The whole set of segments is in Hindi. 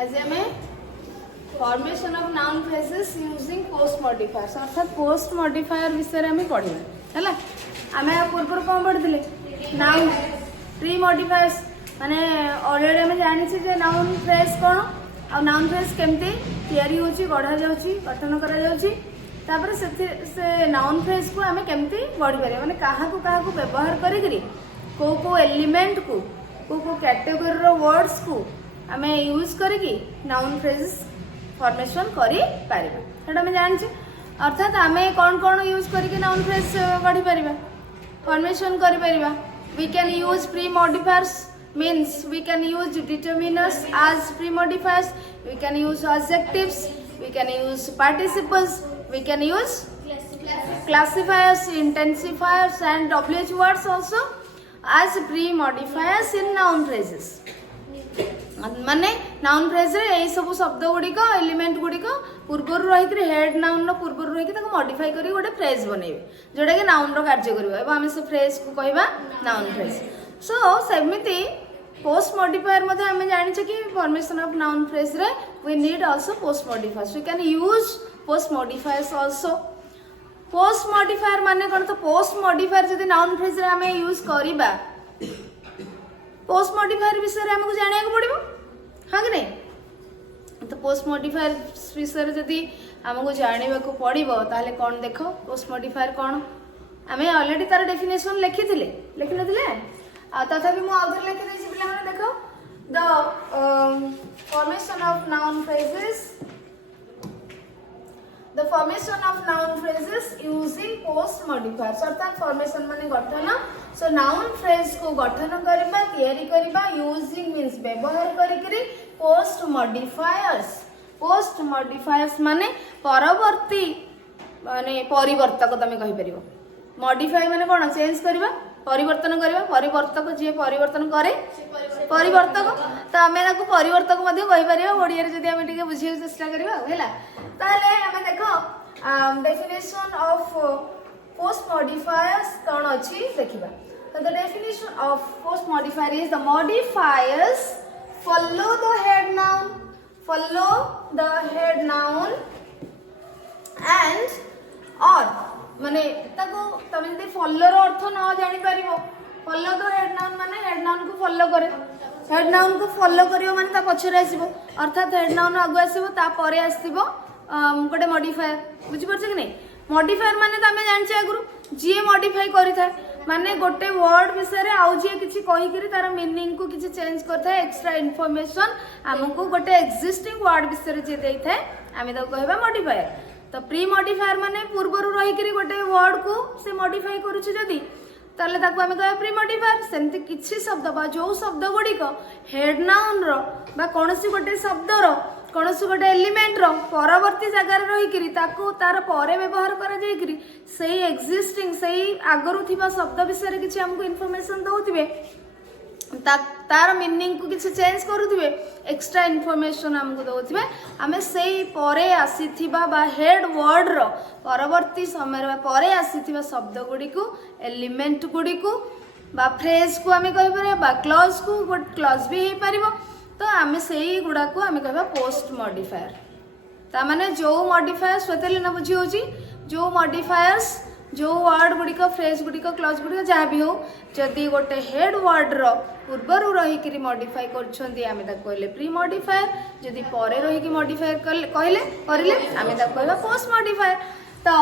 आज आमे formation of noun phrases using post modifiers अर्थात पोस्ट मॉडिफायर विषय रे हमें पढ़िबा हैला। आमे पूर्व कौन पढ़िले नाउन प्री मॉडिफायर्स माने ऑलरेडी हमें जानि छी जे नाउन फ्रेज कोन आ नाउन फ्रेज केमती तयारी होची गढ़ा जाउची गठन करा जाउची तापर से नाउन फ्रेज को आमे केमती गढ़ी पारे माने काहा को व्यवहार करी करी को एलिमेंट को कैटेगरी रो वर्ड्स को आमे यूज करी नाउन फ्रेज फॉर्मेशन करी पारिबा सेटा हमें जानि छी। अर्थात आमे कौन कौन यूज करी नाउन फ्रेज गढ़ी पारिबा फॉर्मेशन करी पारिबा। We can use pre modifiers means we can use determiners as pre-modifiers, we can use adjectives, we can use participles, we can use classifiers, intensifiers and WH words also as pre-modifiers in noun phrases। माने नाउन फ्रेज रे एई सब शब्द गुड़िक एलिमेंट गुड़िक पूर्वर रही हेड नाउन पूर्वर रही मॉडिफाई करी गोटे फ्रेज बनइबे जोटा कि नाउन रो कार्य करिवो एबा हम से फ्रेज को कहबा नाउन फ्रेज। सो सेमिति पोस्ट मॉडिफायर मध्ये हमें जानि छ कि फॉर्मेशन ऑफ नाउन फ्रेज रे we need also post modifiers. We can use post modifiers also. Post modifier माने कोन तो पोस्ट मॉडिफायर जदि नाउन फ्रेज रे हमें यूज करिबा पोस्ट मॉडिफायर विषय रे हमको जानिया को पड़िबो हां कि नहीं। तो पोस्ट मॉडिफायर विषय रे जदि हमको जानिबा को पड़िबो ताले कोन देखो पोस्ट मॉडिफायर कोन हमें ऑलरेडी तार डेफिनेशन लिखि नथिले आ तथापि मु आउथर लिखि दैछि पिला माने देखो the formation of noun phrases the formation of noun phrases using post modifiers अर्थात फॉर्मेशन माने गठन। सो नाउन फ्रेज को गठन करबा तयारी करबा यूजिंग मींस व्यवहार करी पोस्ट मॉडिफायर्स। पोस्ट मॉडिफायर्स माने परवर्ती माने परिवर्तक तमे कहि परिबो। मॉडिफाई माने कोन चेंज करबा परिवर्तन करबा परिवर्तक जे परिवर्तन करे परिवर्तक तो आमे नाको परिवर्तक मध्ये कहि परिबा ओडिया रे जदी आमे टिके बुझियो चेष्टा करबा हैला। ताले हमें देखो डेफिनेशन ऑफ पोस्ट मॉडिफायर्स कोन अछि देखिबा। तो the definition of post modifier is the modifiers follow the head noun and or माने ताको तमे जदी फॉलो रो अर्थ न जानि परिबो फॉलो द हेड नाउन माने हेड नाउन को फॉलो करे हेड नाउन को फॉलो करियो माने ता पछरे आसीबो अर्थात हेड नाउन आगु आसीबो ता परे आसीबो गोटे मॉडिफायर बुझि परछ कि नहीं। मॉडिफायर माने त हमें जानछि आगुरु जे मॉडिफाई करि थाए माने गोटे वर्ड विषय रे आउ जे किछि कहि करी तार मीनिंग को किछि चेंज करथाए एक्स्ट्रा इन्फॉर्मेशन हमको गोटे एक्जिस्टिंग वर्ड विषय रे जे देइ थाए आमे त कहबा मॉडिफायर। तो प्री मॉडिफायर माने पूर्वरु रही करी गोटे वर्ड को से मॉडिफाई करूछि जदी ताले ताको आमे कहबा प्री मॉडिफायर। सेमति किछि शब्द बा जो शब्द गुडी को हेड नाउन रो बा कोनोसी गोटे शब्द रो कोनोसी गोटे एलिमेंट रो परवर्ती जगह रही करी ताको तार परे व्यवहार करा जाय करी सेही एक्जिस्टिंग सेही आगरु थिबा शब्द विषय रे किछि हमको इन्फॉर्मेशन दउथिबे तार मीनिंग को किसी चेंज करुथिबे एक्स्ट्रा इन्फॉर्मेशन हमको दउथिबे हमें सेही परे आसीथिबा बा हेड वर्ड रो परवर्ती समय रे परे आसीथिबा शब्द गुडी को एलिमेंट गुडी को बा फ्रेज को हमें कहि पारे बा क्लॉज को गुड क्लॉज भी हे परिबो तो हमें सेही गुडा को हमें कहबा पोस्ट मॉडिफायर। ता माने जो मॉडिफायर स्वतले न बुझी होची जो मॉडिफायर्स जो वर्ड गुड़िक फ्रेज गुड़िक क्लॉज गुड़िक जहाँ भी हो जदि गोटे हेड वर्ड रो पूर्वर रही मॉडिफाई करछंती आमे ता कहले प्री मॉडिफायर जदि परे रही मॉडिफायर कहले करिले आमे ता कहबा पोस्ट मॉडिफायर। तो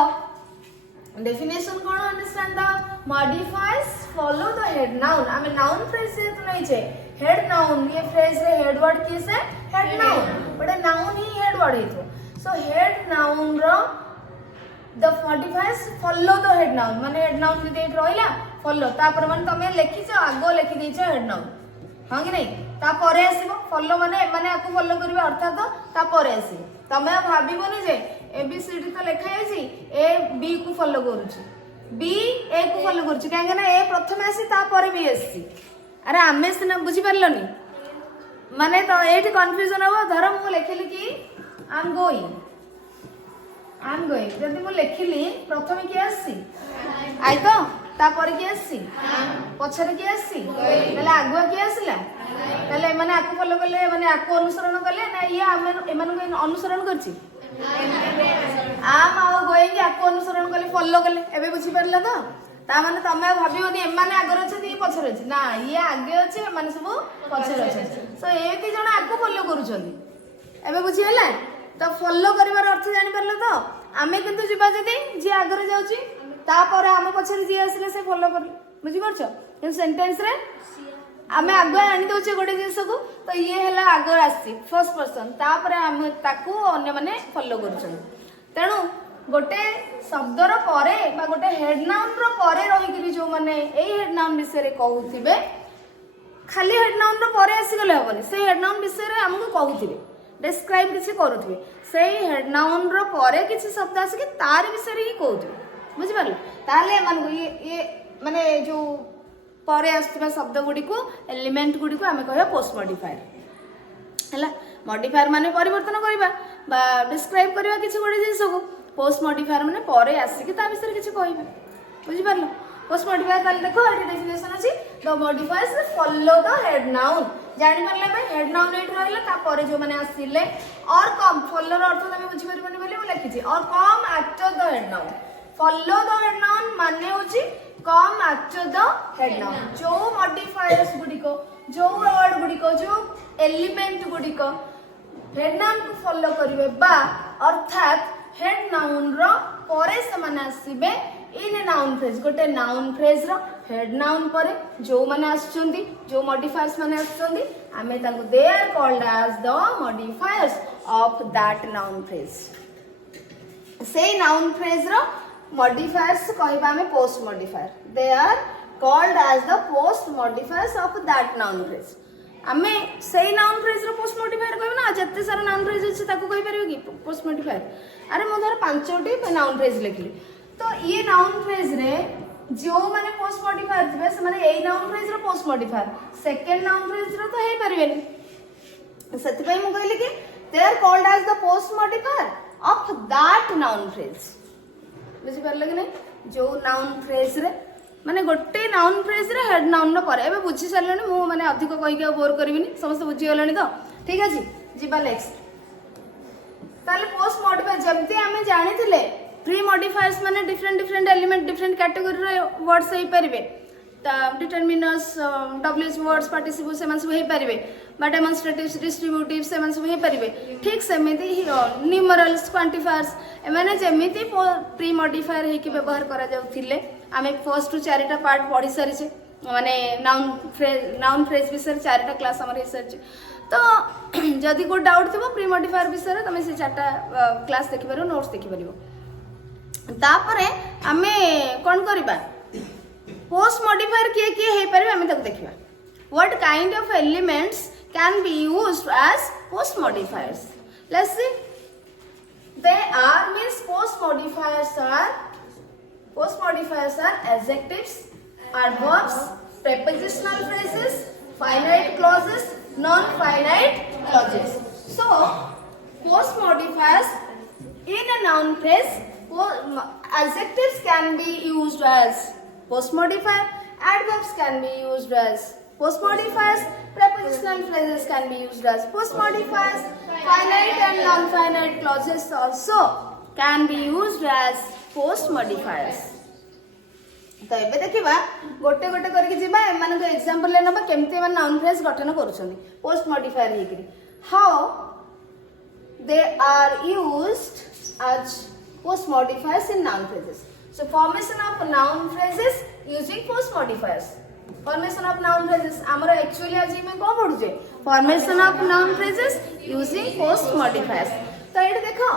डेफिनेशन कोन understand the modifiers follow the head noun आमे नाउन फ्रेज से तो नहीं छे हेड नाउन ये फ्रेज रे हेड वर्ड की से हेड नाउन बट नाउन ही हेड वर्ड हेतो। सो हेड नाउन रो the modifiers follow the head noun माने head noun जदि रहिला follow तापर माने तमे लिखिछ आगो लिखि दैछ head noun हां कि नहीं ता परे आसीबो follow माने माने आकु follow करबे अर्थात ता परे आसी तमे भाबिबोनी जे ABCD तो लिखा आछि A B को follow करूछि B A को follow करूछि काहे ना A प्रथम आसी ता परे B आसी अरे आमे सिना बुझि परलोनी माने तो एठी कंफ्यूजन हो धर मु लिखिली कि आई एम गोइंग जदि मु लिखिली प्रथम कि आसी आई तो तापर किए आसी पछरे किए आसी ताले आगुआ किए आसिला ताले माने आकु फॉलो करले माने आकु अनुसरण करले ना ये एमानु अनुसरण करछि आम आ गोइंग आकु अनुसरण करले फॉलो करले एबे बुझी परला तो ता माने तमे भाबियोनी एमाने आगर अछि पछरे अछि ना ये आगे अछि माने सब पछरे अछि सो एक जण आकु फॉलो करूछन्ती एबे बुझी होला तो फॉलो करिवार अर्थ जानि परले तो आमे किंतु जिबा जदी जे आगर जाउची तापर आमे पछरे जे आसिले से फॉलो करले बुझी परछ इन सेंटेंस रे आमे आगे आनी दउचे गोटे जिंस को तो ये हला आगर आसी फर्स्ट पर्सन तापर आमे ताकू अन्य माने फॉलो करूछन तेणु गोटे शब्दर परे बा गोटे हेड नाउन रो परे रही कि जो माने एई हेड नाउन विषय रे कहउथिबे खाली हेड नाउन रो परे आसी गले हबनी से हेड नाउन विषय रे हमकु कहउथिबे डिस्क्राइब किछि करूथिबे सेई हेड नाउन रो परे किछि शब्द आसी कि तार विषय रे ही कहउथिबे बुझि पारले ताले मन ये माने जो परे आसथिबा शब्द गुडी को एलिमेंट गुडी को हमें कहबा पोस्ट मॉडिफायर हला मॉडिफायर माने परिवर्तन करबा बा डिस्क्राइब करबा किछि गोटे जिंस को पोस्ट मॉडिफायर माने परे आसी कि ता विषय किछि कहबा बुझि पारलो पोस्ट मॉडिफायर ताले देखो एटी डेफिनेशन अछि the modifiers follow the head noun जानि परले बे हेड नाउन एट रहला ता परे जो माने आसीले और कम फॉलो रो अर्थ तमे बुझि परबनी बोली मैं लिखिछि और come after the head noun follow the head noun माने होछि come after the head noun जो मॉडिफायर्स गुडी को जो वर्ड गुडी को जो एलिमेंट गुडी को हेड नाउन को फॉलो करिवे बा अर्थात हेड नाउन रो परे से माने आसीबे इन नाउन फ्रेज गोटे नाउन फ्रेज रो हेड नाउन परे जो माने आछुंदी जो मॉडिफायर्स माने आछुंदी आमे ताको they are called as the modifiers of that noun phrase से नाउन फ्रेज रो modifiers कहबा में post modifier they are called as the post modifiers of that noun phrase आमे सेही noun phrase रो post modifier कहबा ना जत्ते सारा noun phrase अछि ताको कहि परिबो कि post modifier अरे मो धर पांचोटी noun phrase लिखली तो ये noun phrase रे जो माने post modifier थिबे से माने एई noun phrase रो post modifier second noun phrase रो तो हे परिबेनी सति पई मु कहली कि they are called as the post modifier of that noun phrase बुझी पारले कि नहीं जो नाउन फ्रेज रे माने गोटे नाउन फ्रेज रे हेड नाउन न परे एबे बुझी सारलेनी मु माने अधिक कहि के बोर करबिनी समस्त बुझी गलेनी तो ठीक अछि जिबा नेक्स्ट ताले पोस्ट मॉडिफायर जबती हमें जानिथिले प्री मॉडिफायर्स माने डिफरेंट एलिमेंट डिफरेंट कैटेगरी रे वर्ड्स हे परिबे ता डिटरमिनर्स डब्ल्यूएच वर्ड्स पार्टिसिपल से मन सब हे परिबे बा डेमोंस्ट्रेटिव्स डिस्ट्रीब्यूटिव्स से मन सब हे परिबे ठीक सेमिति न्यूमरल्स क्वांटिफायर्स एमाने जेमिति प्री मॉडिफायर हे कि व्यवहार करा जाउथिले आमे फर्स्ट टू चारिटा पार्ट पढी सारी छे माने नाउन फ्रेज विषय चारिटा क्लास हमर हे सारी छे तो जदि को डाउट थिबो प्री मॉडिफायर विषय रे तमे से चारटा क्लास देखि परिबो नोट्स देखि परिबो तापरे आमे कोन करिबा पोस्ट मॉडिफायर किए हे परिबे आमे तक देखिबा what kind of elements can be used as post modifiers let's see they are means post modifiers are adjectives adverbs prepositional phrases finite clauses non finite clauses so post modifiers in a noun phrase adjectives can be used as post modifier adverbs can be used as post modifiers prepositional phrases can be used as post modifiers finite and non finite clauses also can be used as post modifiers तो एबे देखिबा गोटे गोटे करके जिबा एमान को एग्जांपल ले नबा केमते मान नाउन फ्रेज गठन करूछन पोस्ट मॉडिफायर हे करी how they are used as post modifiers in noun phrases so formation of noun phrases using post modifiers formation of noun phrases हमर एक्चुअली आज में को पढुजे formation of noun phrases using post modifiers तो एट देखो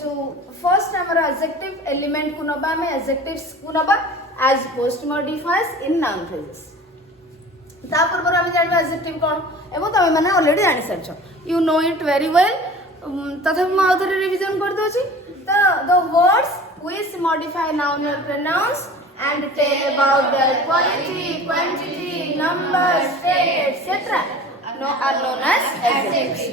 जो फर्स्ट हमर एडजेक्टिव एलिमेंट को नबा में एडजेक्टिव्स को नबा as post modifiers in noun phrases ता पूर्व हम जानबा एडजेक्टिव कोन एबो तमे माने ऑलरेडी जानि सरछ you know it very well तथापि म आउथरे रिवीजन कर दोछि तो the words which modify noun और pronouns and tell about their quality, quantity, number, state, etc. are known as adjectives.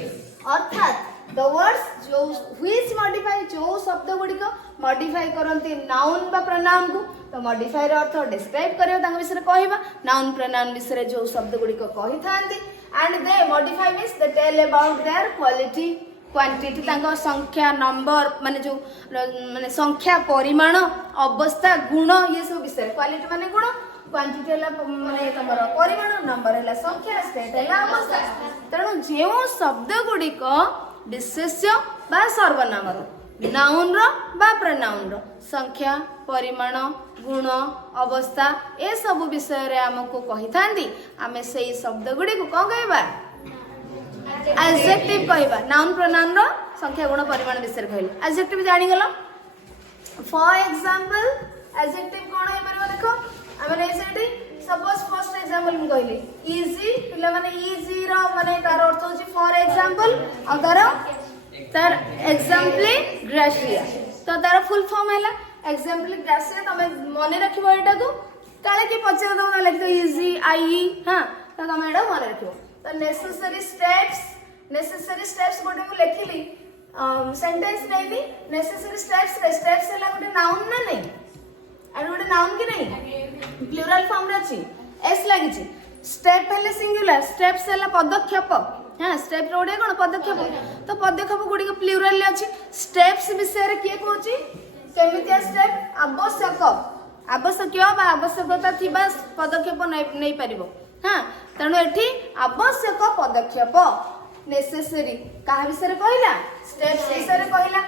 अर्थात द वर्ड्स जो व्हिच मॉडिफाई जो शब्द गुड़िक मॉडिफाई करती नाउन बा प्रनाउन को तो मॉडिफाई अर्थ डिस्क्राइब करियो विषय कहवा नाउन प्रनाउन विषय जो शब्द गुड़िक कही था and they modify means they tell about their quality quantity संख्या नंबर माने जो माने संख्या परिमाण अवस्था गुण ये सब विषय क्वालिटी माने गुण क्वांटिटी है माने तमर परिमाण नंबर है संख्या स्टेट है अवस्था तेणु जो शब्द गुड़िक विशेष्य बा सर्वनाम नाउन रो बा प्रनाउन रो संख्या परिमाण गुण अवस्था ए सब विषय रे हमको कहि थांदी आमे सेही शब्द गुड़िक कौन कहबा एडजेक्टिव कहबा नाउन प्रनाउन रो संख्या गुण परिमाण विषय कहले एडजेक्टिव जानि गलो फॉर एग्जांपल एडजेक्टिव कोन है परबा देखो हमरे सेठी सपोज फर्स्ट एग्जांपल मु कहली इजी पिला माने इजी रो माने तार अर्थ होची फॉर एग्जांपल और तार एग्जांपल ग्रेसिया तो तार फुल फॉर्म हैला एग्जांपल ग्रेसिया तमे मने रखिबो एटा को काले के पचर दो ना लिख दो इजी आई हां तो तमे एटा मने रखिबो तो नेसेसरी स्टेप्स गोटे मु लिखिली सेंटेंस नहीं नेसेसरी स्टेप्स हैला गोटे नाउन ना नहीं आरो गोटे नाउन की नहीं प्लुरल फॉर्म रे अछि एस लागि छी स्टेप हैले सिंगुलर स्टेप्स हैला पदक्षेप हां स्टेप रो ओडे कोन पदक्षेप तो पदक्षेप गुडी के प्लुरल ले अछि स्टेप्स विषय रे के कहूची केमितिया स्टेप आवश्यक बा आवश्यकता थिबा पदक्षेप नै परिबो हां तेणु एठी आवश्यक पदक्षेप नेसेसरी कहा विषय कहला स्टेप्स विषय कहला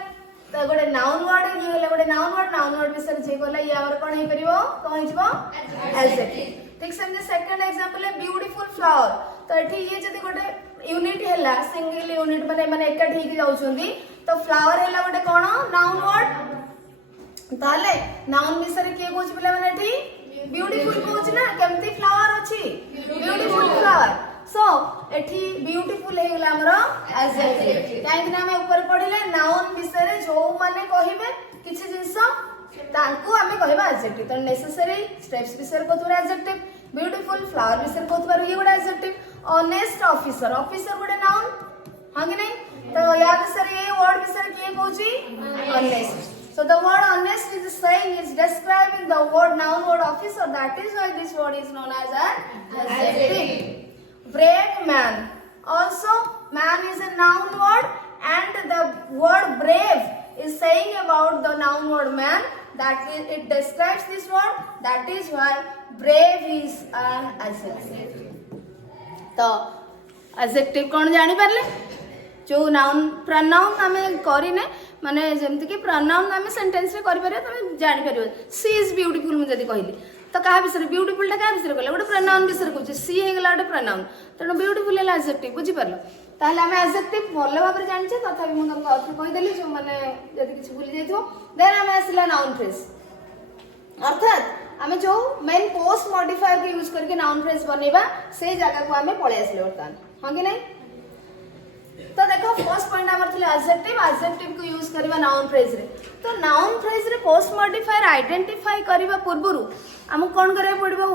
तो गोटे नाउन वर्ड ये होला गोटे नाउन वर्ड विषय जे कहला ये हमर कोन हे परिबो कोन हिजबो एडजेक्टिव ठीक सेम सेकंड एग्जांपल है ब्यूटीफुल फ्लावर तो एठी ये जदी गोटे यूनिट हैला सिंगल यूनिट माने एका ठीक जाउछंदी तो फ्लावर हैला गोटे कोन नाउन वर्ड ताले नाउन विषय के कोच पिला माने एठी ब्यूटीफुल कोच ना केमती फ्लावर अछि ब्यूटीफुल फ्लावर सो एठी ब्यूटीफुल हे गेला हमरो एडजेक्टिव काहे ना हम ऊपर पढिले नाउन विषय जो माने कहिबे किछि जिंस तांको हमें कहबा एडजेक्टिव तो नेसेसरी स्टेप्स विषय को एडजेक्टिव ब्यूटीफुल फ्लावर विषय को ये गोटे एडजेक्टिव ऑनेस्ट ऑफिसर गोटे नाउन हां कि नहीं तो या विषय ये वर्ड विषय के कहूची honest so the word honest is saying is describing the word noun word officer that is why this word is known as an adjective brave man also man is a noun word and the word brave is saying about the noun word man that is, it describes this word that is why brave is an adjective तो adjective कौन जानी परले जो नाउन प्रनाउन आमे करिने माने जेमति कि प्रनाउन आमे सेंटेंस रे करि परियो तमे जानि परियो सी इज ब्यूटीफुल मु जदी कहली तो कहा विषय ब्यूटीफुल टा का विषय कहले गोटे प्रनाउन विषय कहू सी हे गेला गोटे प्रनाउन तनो ब्यूटीफुल है एडजेक्टिव बुझी परलो ताहले आमे एडजेक्टिव भलो भाबरे जानि छै तथापि मु तुमको अर्थ कहि देली जो माने जदी किछ भूली जाइतो देन आमे आसिला नाउन फ्रेज अर्थात आमे जो मेन पोस्ट मॉडिफायर के यूज करके नाउन फ्रेज बनेबा से जगह को आमे पळे आसिले वर्तमान हां कि नहीं तो देखो फर्स्ट पॉइंट हमर थिले एडजेक्टिव को यूज करबा नाउन फ्रेज रे तो नाउन फ्रेज रे पोस्ट मॉडिफायर आइडेंटिफाई करबा पूर्वरु हम कोन करे पड़बो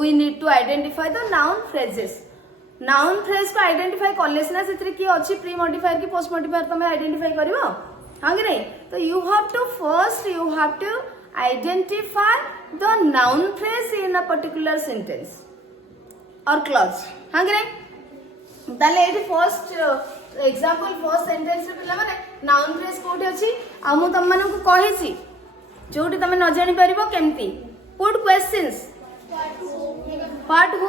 we need to identify the noun phrases noun phrase को आइडेंटिफाई करले ना सेतरे की अछि प्री मॉडिफायर की पोस्ट मॉडिफायर तमे आइडेंटिफाई करबो हां कि नहीं तो you have to identify the noun phrase in a particular sentence or clause हां कि नहीं ताले एठी फर्स्ट एग्जांपल फर्स्ट सेंटेंस रे पिला माने नाउन फ्रेज कोठी अछि आ मु तम मानन को कहि छि जोठी तमे न जानि परिबो केमती पुट क्वेश्चंस व्हाट हु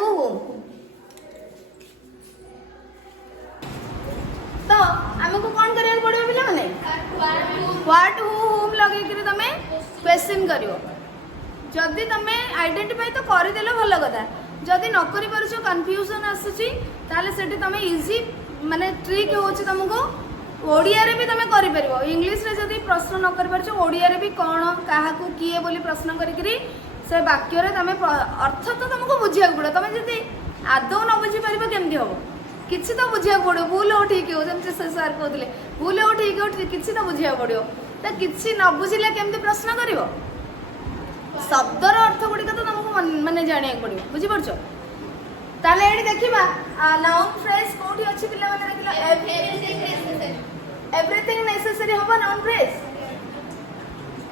तो हमको कोन करिया पड़ियो पिला माने व्हाट हु लगे कि तमे क्वेश्चन करियो जदी तमे आइडेंटिफाई तो करि देलो भलो कथा जदि न करि परछो कंफ्यूजन आसुची ताले सेठी तमे इजी माने ट्रिक होची तुमको ओडिया रे भी तमे करि परबो इंग्लिश रे जदि प्रश्न न करि परछो ओडिया रे भी कोन काहा को किए बोली प्रश्न करिकरी से वाक्य रे तमे अर्थ तो तुमको बुझिया पड़ो तमे जदि आदौ न बुझी परबो केमदी होबो किछि तो बुझिया पड़ो भूल हो ठीक हो जेम से सर कहतले भूल हो ठीक हो किछि तो बुझिया पड़ो त किछि न बुझिले केमदी प्रश्न करिवो शब्दर अर्थ गुडी तो तुमको माने जानिया पड़ो बुझी परछो ताले एठी देखिबा नाउन फ्रेज कोठी अछि पिला माने देखिला एवरीथिंग नेसेसरी होबा नाउन फ्रेज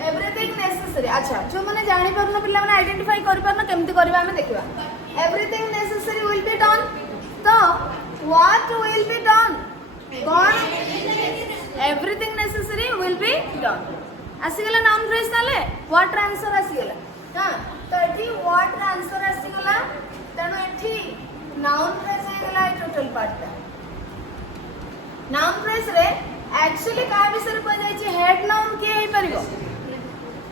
एवरीथिंग नेसेसरी। अच्छा जो माने जानि परन पिला माने आइडेंटिफाई करि परन केमति करबा हमें देखिबा everything necessary will be done तो व्हाट विल बी डन कौन everything necessary will be done आसीगला नाउन फ्रेज ताले व्हाट र आंसर आसीगला हां तो एठी व्हाट र आंसर आसीगला तनो एठी नाउन फ्रेज हे गला टोटल पार्ट नाउन फ्रेज रे एक्चुअली का विषय को जाय छै हेड नाउन के हे परिबो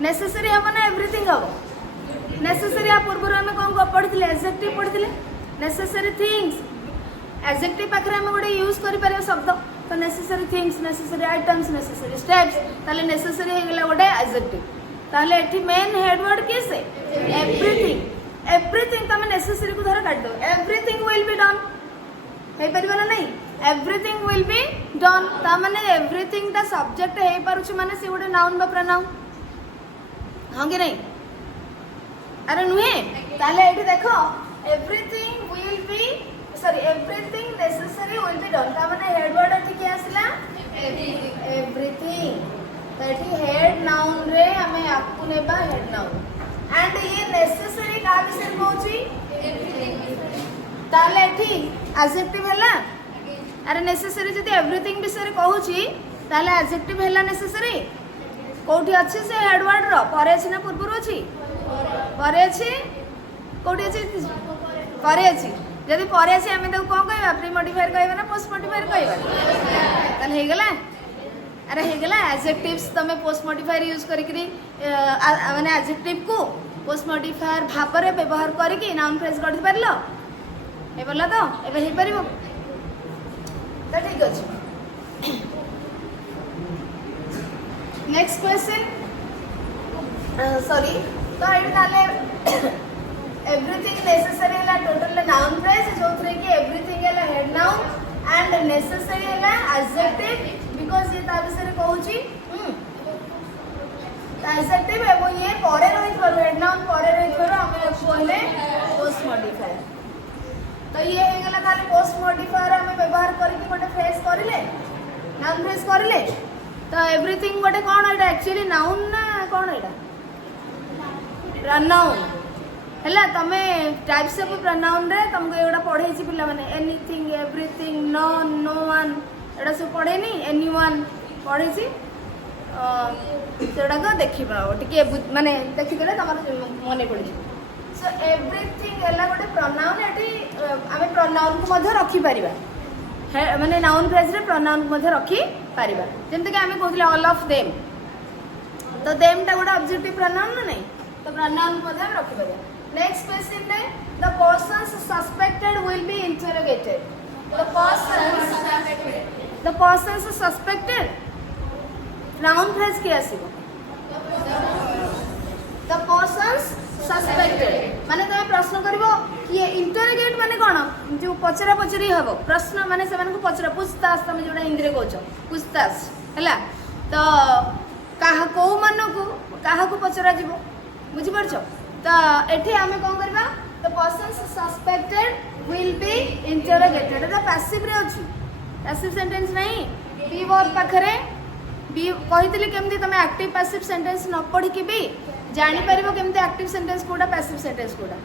नेसेसरी हबो ना एवरीथिंग हबो नेसेसरी आ पूर्व रे हम कोन को पढितले एडजेक्टिव पढितले नेसेसरी थिंग्स एडजेक्टिव पाखरे हम गोटे यूज करि परिबो शब्द तो necessary things necessary items necessary steps ताले नेसेसरी हे गला गोटे एडजेक्टिव ताले एठी मेन हेड वर्ड किसे एवरीथिंग एवरीथिंग तमे नेसेसरी को धर काट दो एवरीथिंग विल बी डन हे परिबो ना नहीं एवरीथिंग विल बी डन ता माने एवरीथिंग ता सब्जेक्ट हे पारुछ माने से गोटे नाउन बा प्रोनाउन हां कि नहीं अरे नुहे ताले एठी देखो everything will be sorry everything necessary will be done ता माने हेड वर्ड एठी के आसला एवरीथिंग तो एठी हेड नाउन रे हमें आपको नेबा हेड नाउन एंड ये नेसेसरी का विषय कहूची ताले एठी एडजेक्टिव हला अरे नेसेसरी जदी एवरीथिंग विषय कहूची ताले एडजेक्टिव हला नेसेसरी कोठी अछि से हेड वर्ड रो परे अछि ना पूर्व रो अछि परे अछि कोठी अछि परे अछि जदी परे अछि हमें तो कोन कहबा प्री मॉडिफायर कहबा ना पोस्ट मॉडिफायर कहबा तन हे गेला अरे हे गेला एडजेक्टिव्स तमे पोस्ट मॉडिफायर यूज करी माने एडजेक्टिव को पोस्ट मॉडिफायर भापरे व्यवहार करी कि नाउन फ्रेज गढि परलो ए बोला तो एबे हे परिबो तो ठीक अछि नेक्स्ट क्वेश्चन सॉरी तो एडी ताले एवरीथिंग नेसेसरी हला टोटल नाउन फ्रेज जो थरे कि एवरीथिंग हला हेड नाउन एंड नेसेसरी हला एडजेक्टिव बिकॉज़ ये ता विषय कहूची एडजेक्टिव है वो ये परे रहित पर हेड नाउन परे रहित पर हम कहले पोस्ट मॉडिफायर तो ये हे गला खाली पोस्ट मॉडिफायर हम व्यवहार करके गोटे फ्रेज करले नाउन फ्रेज करले तो एवरीथिंग गोटे कोन एटा एक्चुअली नाउन ना कोन एटा प्रोनाउन हला तमे टाइप्स ऑफ प्रोनाउन रे तुमको एटा पढै छी पिला माने anything everything none no one एटा सब पढे नी एनीवन पढै छी सेटा को देखिबा टिके माने देखि देले तमर मने पड़ी सो एवरीथिंग हला गोटे प्रोनाउन एटी आमे प्रोनाउन को मध्य रखि परिबा माने नाउन फ्रेज रे प्रोनाउन को मध्य रखि परिबा जेंते कि आमे कहथिले ऑल ऑफ देम तो देम टा गोटे ऑब्जेक्टिव प्रोनाउन ना नहीं तो प्रोनाउन को मध्य रखि परिबा नेक्स्ट क्वेश्चन रे the persons suspected will be interrogated the persons suspected noun phrase के आसीबो द पर्सन्स सस्पेक्टेड माने तमे प्रश्न करबो कि इंटरोगेट माने कोन जो पचरा पचरी हबो प्रश्न माने से को पचरा पूछताछ तमे जोडा हिंदी रे कहछो पूछताछ हला तो काहा को मानो को पचरा जिवो बुझि परछो तो एठी हमें कोन करबा the persons suspected will be interrogated एटा पैसिव रे अछि पैसिव सेंटेंस नहीं बी वर्ब पाखरे बी कहितली केमती तमे एक्टिव पैसिव सेंटेंस न पढी के भी जानि परिबो केमती एक्टिव सेंटेंस कोडा पैसिव सेंटेंस कोडा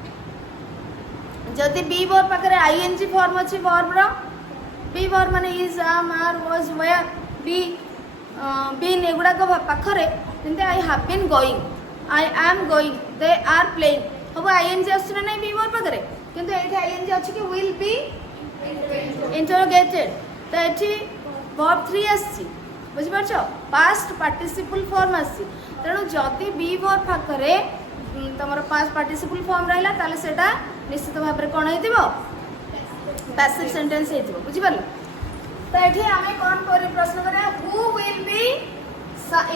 जदी बी वर्ब पाखरे आईएनजी फॉर्म अछि वर्ब रो बी वर्ब माने is am are was were be been एगुडा को पाखरे जेंते I have been going I am going they are playing हबो आईएनजी अछि ना नहीं बी वर्ब पाखरे किंतु एठी आईएनजी अछि कि विल बी इंटरोगेटेड तो एठी वर्ब 3 अछि बुझि परछो पास्ट पार्टिसिपल फॉर्म आसी तेणु जदि बी वर्ब पाखरे तमर पास्ट पार्टिसिपल फॉर्म रहला ताले सेटा निश्चित भाबरे कोन हेतिबो पैसिव सेंटेंस हेतिबो बुझि परलो तो एठी हमें कोन करे प्रश्न करे who will be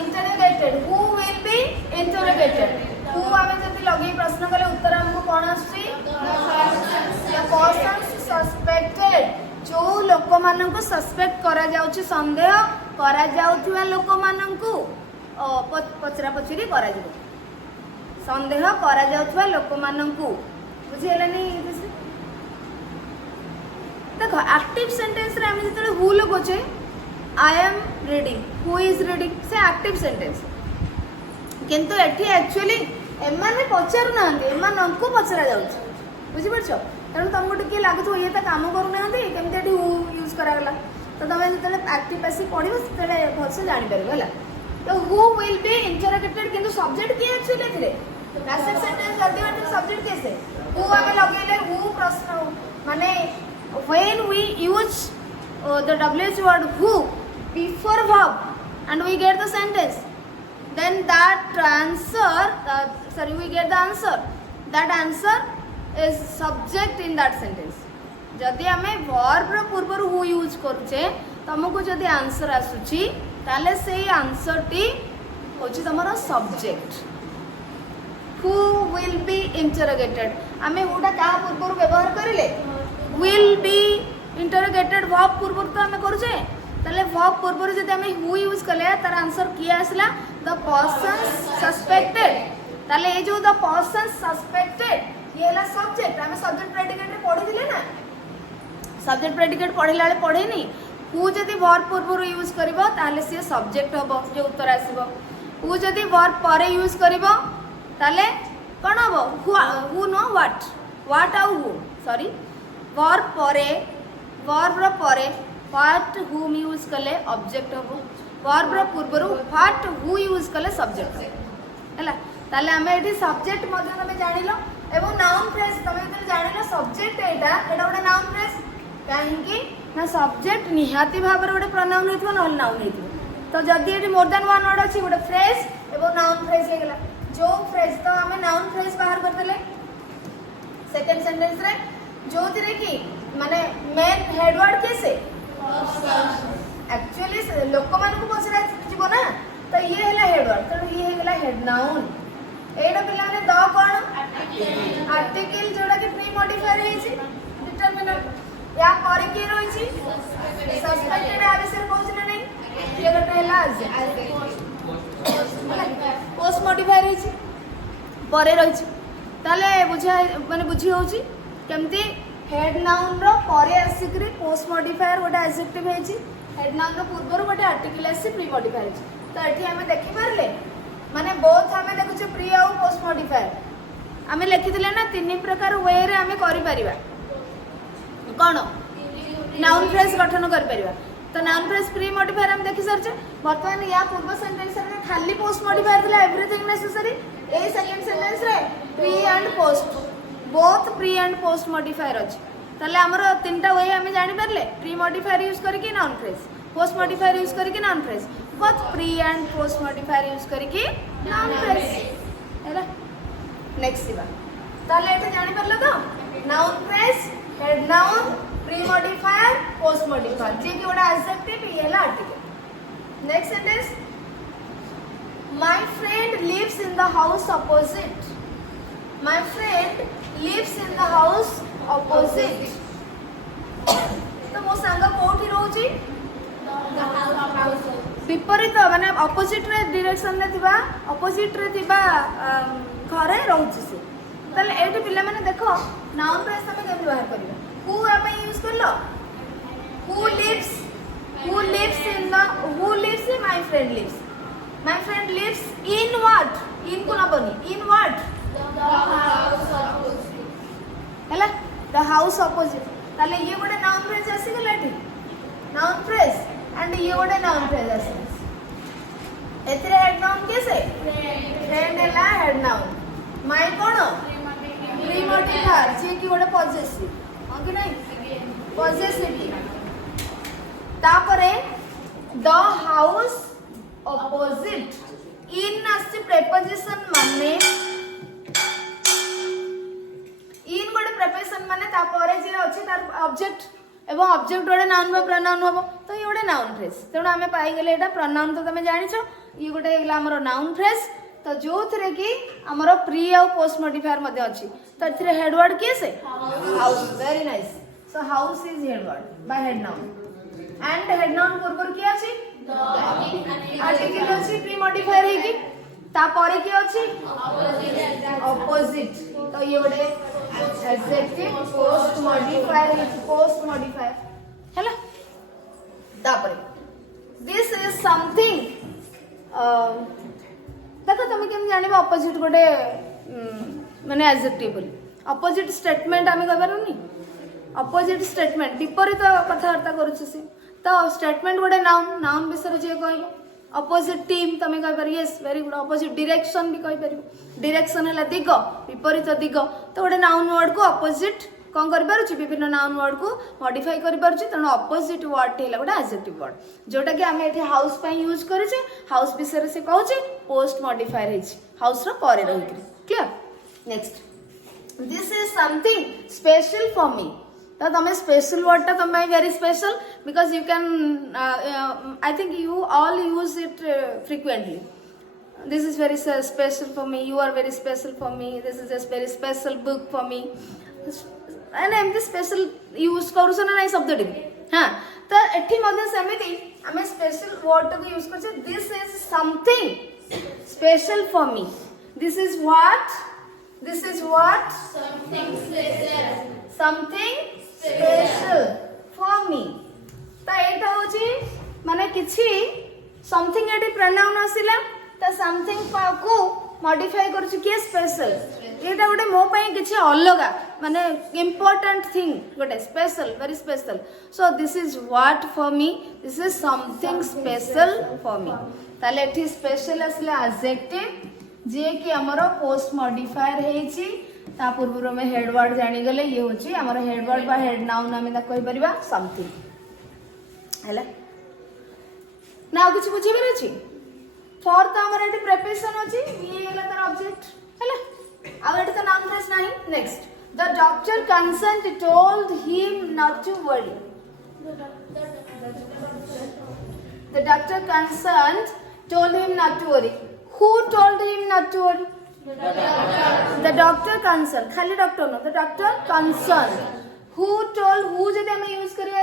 interrogated who will be interrogated who हमें जदि लगे प्रश्न करे उत्तर हमको कोन आसी द पर्सन्स सस्पेक्टेड जो लोक माननको सस्पेक्ट करा जाउछि संदेह करा जाउथिबा लोक माननको पचरा पचरी करा जिवो संदेह करा जाउथिबा लोक माननको बुझियलानी देख एक्टिव सेंटेंस रे हम जतले हु लगोचे I am reading who is reading से एक्टिव सेंटेंस किंतु एठी एक्चुअली एमाने पचार नांदे एमानंकु पचरा जाउछ बुझि परछो कारण तुमको टिके लागुथो ये त काम करू नांदे केमते एठी हु यूज करा गला तो तमे जतले एक्टिव पैसिव पढिबो तले भलसे जानि परबो हला तो हु विल बी इंटरोगेटेड किंतु सब्जेक्ट की एक्चुअली थिले पैसिव सेंटेंस जल्दी वाट सब्जेक्ट कैसे हु आमे लगेले हु प्रश्न माने when we use the WH word who before verb and we get the sentence then that answer we get the answer that answer is subject in that sentence जदि आमे verb रो पूर्व who यूज करूचे तुमको जदि आंसर आसुची ताले सेही आंसर टी होची तमरो subject who will be interrogated आमे हुडा का पूर्व व्यवहार करिले will be interrogated verb पूर्व तो आमे करूचे ताले verb पूर्व जदि आमे who यूज कले तार आंसर की आसला the person suspected ताले ए जो the person suspected ये ला सब्जेक्ट आमे सब्जेक्ट प्रेडिकेट रे पढि दिले ना सब्जेक्ट प्रेडिकेट पढिला ले पढे नी हु जदि verb पूर्व यूज करबो ताले से सब्जेक्ट हबो जे उत्तर आसीबो हु जदि verb परे यूज करबो ताले कोन हबो हु नो व्हाट आउ हु सॉरी verb परे verb रो परे what whom यूज कले ऑब्जेक्ट हबो verb रो पूर्वरु what who यूज कले सब्जेक्ट हला ताले हमें एठी सब्जेक्ट मध्य तमे जानिलो एवं नाउन फ्रेज तमे जदि जानिलो सब्जेक्ट एटा गोटे नाउन फ्रेज काहेकि ना सब्जेक्ट निहाती भाबर गोटे प्रोनाउन हेतबो न नाउन हेतबो तो जदि एठी मोर देन वन वर्ड अछि गोटे फ्रेज एवं नाउन फ्रेज हे गेला जो फ्रेज तो हमें नाउन फ्रेज बाहर कर देले सेकंड सेंटेंस रे जो थिरे कि माने मेन हेड वर्ड कैसे एक्चुअली लोक मान को पछरा जीवो ना तो ये हैला हेड वर्ड तो ये हे गेला हेड नाउन एडा पिला ने द कोन आर्टिकल जोडा कि प्री मॉडिफायर हेछि डिटरमिनर या पर के रहिछि सस्पेक्टेड आ विषय पहुंचले नै ये गटे हैला पोस्ट मॉडिफायर हेछि परे रहिछि ताले बुझा माने बुझी होछि केमती हेड नाउन रो परे आसिकरी पोस्ट मॉडिफायर गोटे एडजेक्टिव हेछि हेड नाउन रो पूर्व गोटे आर्टिकल आसी प्री मॉडिफायर हेछि तो एठी हमें देखि पारले माने बोथ हमें देखुचे प्री आ पोस्ट मॉडिफायर हमें लिखि दिले ना तीन प्रकार वे रे हमें करि परिबा कोन नाउन फ्रेज गठन करि परिबा तो नाउन फ्रेज प्री मॉडिफायर हम देखि सरचे वर्तमान या पूर्व सेंटेंस रे खाली पोस्ट मॉडिफायर दिला एवरीथिंग नेसेसरी ए सेकंड सेंटेंस रे pre and post both pre and post modifier अछि ताले हमरो तीनटा वे हमें जानि परले प्री मॉडिफायर यूज करके noun phrase post modifier use करके noun phrase both pre and post modifier use करके नाउन फ्रेज हैला नेक्स्ट दिबा ताले एटा जानि परलो तो noun phrase head noun pre modifier post modifier जे कि ओडा एडजेक्टिव येला article next sentence my friend lives in the house opposite my friend lives in the house opposite तो मो सांग कोठी रहउची विपरीत माने ऑपोजिट रे डायरेक्शन रे थिबा ऑपोजिट रे थिबा घरे रहउची से तले एठी पिल्ला माने देखो नाउन फ्रेज तमे केमि बाहर करियो हु हम यूज करलो who lives in the who lives my friend lives in what in को ना बनी in what हैला द हाउस ऑपोजिट ताले ये गोटे नाउन फ्रेज आसी गेला एठी नाउन फ्रेज एंड ये गोटे नाउन फ्रेज आसी एतरे हेड नाउन कैसे फ्रेंड हैला हेड नाउन माय कोन प्री मॉडिफायर जे कि गोटे पॉजिटिव हां कि नहीं पॉजिटिव तापरे द हाउस ऑपोजिट इन आसी प्रीपोजिशन माने इन गोटे प्रीपोजिशन माने ता परे जे अछि तार ऑब्जेक्ट एवं ऑब्जेक्ट गोटे नाउन बा प्रोनाउन हबो तो ये गोटे नाउन फ्रेज तेणु आमे पाई गेले एटा प्रोनाउन तो तमे जानिछो ये गोटे गेला हमरो नाउन फ्रेज तो जो थरे कि हमरो प्री आ पोस्ट मॉडिफायर मध्ये अछि तो थरे हेड वर्ड के से house very nice so house is head word by head noun and head noun पूर्व के अछि आर्टिकल अछि प्री मॉडिफायर है कि ता परे के अछि ऑपोजिट तो ये गोटे adjective post modifier is post modifier हैला तापरे this is something देखो तुम केम जानिबा ऑपोजिट गोटे माने एडजेक्टिव बोली ऑपोजिट स्टेटमेंट आमे कहबारुनी ऑपोजिट स्टेटमेंट विपरीत कथावार्ता करूछ से तो स्टेटमेंट गोटे नाउन नाउन विषय जे कहबो ऑपोजिट टीम तमे कहि पर yes very good opposite direction भी कहि परिबो डायरेक्शन हला दिग विपरीत दिग तो गोटे नाउन वर्ड को ऑपोजिट कौन कर पारुछि विभिन्न नाउन वर्ड को मॉडिफाई कर पारुछि तनो ऑपोजिट वर्ड हेला गोटे एडजेक्टिव वर्ड जोटा कि हमें एठी हाउस पई यूज करिछे हाउस विषय से कहूचे पोस्ट मॉडिफायर हेछि हाउस रो परे रहि clear next this is something special for me तो तमें स्पेशल वर्ड टा तमें very special because you can I think you all use it frequently this is very special for me you are very special for me this is a very special book for me and एमती स्पेशल यूज करूछ ना नहीं शब्द टी हाँ तो एठी मध्य सेमिति हमें स्पेशल वर्ड को यूज करछे this is something special for me this is what something special for me तो एटा होची माने किछि समथिंग एटी प्रोनाउन आसिला तो समथिंग को मॉडिफाई करूछु के स्पेशल एटा गोटे मो पई किछि अलगा माने इंपोर्टेंट थिंग गोटे special very special so this is what for me this is something special for me ताले एठी स्पेशल असले एडजेक्टिव जे कि हमरो पोस्ट मॉडिफायर हेछि ता पूर्व में हेड वर्ड जानि गले ये होछि हमरो हेड वर्ड बा हेड नाउन हमें ता कहि परिबा समथिंग हैला ना कुछ बुझिबार अछि फॉर तो हमर एटी प्रिपरेशन अछि ये होला तार ऑब्जेक्ट हैला अब एटी तो नाउन फ्रेज नाही next the doctor concerned told him not to worry the doctor concerned told him not to worry who told him not to worry the doctor concern खाली doctor no the doctor concern who told who जदि हम यूज करिया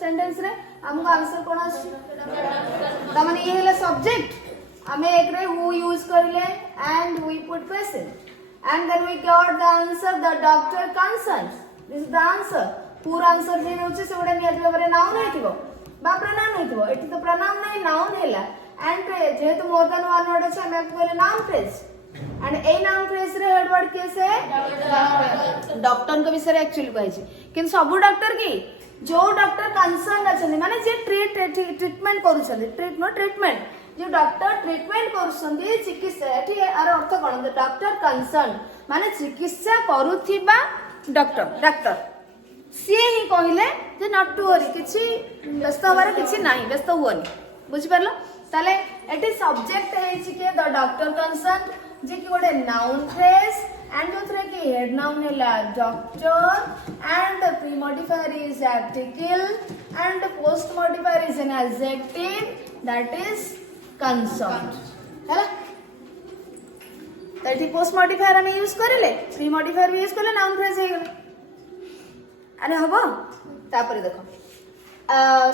सेंटेंस रे हमको आंसर कोन आछि त माने ये होला सब्जेक्ट हमें एक रे हु यूज करले and we put present and then we got the answer the doctor concerns this is the answer पूरा आंसर जे होचे से ओडा निया जबरे नाउन हेतिबो बा प्रनाउन हेतिबो एठी तो प्रनाउन नै नाउन हेला एंड जेहेतु मोर देन वन वर्ड अछि हम कहले noun phrase and a noun phrase रे हेड वर्ड के से डॉक्टर के विषय एक्चुअली कहै छी किन सब डॉक्टर की जो डॉक्टर कंसर्न अछन माने जे ट्रीटमेंट करूछन ट्रीटमेंट जो डॉक्टर ट्रीटमेंट करूछंदी चिकित्सा एठी आर अर्थ कोन डॉक्टर कंसर्न माने चिकित्सा करूथिबा डॉक्टर सी ही कहले जे नॉट टू वरी किछि व्यस्त होबार किछि नाही व्यस्त हुवनी बुझि परलो ताले एठी सब्जेक्ट है छि के द डॉक्टर कंसर्न जे कि गोटे नाउन फ्रेज एंड जो थरे के हेड नाउन हैला doctor and the pre modifier is article and post modifier is an adjective that is concerned हैला दैट इज पोस्ट मॉडिफायर हम यूज करले प्री मॉडिफायर भी यूज करले नाउन फ्रेज हे गेले अरे हबो तापर देखो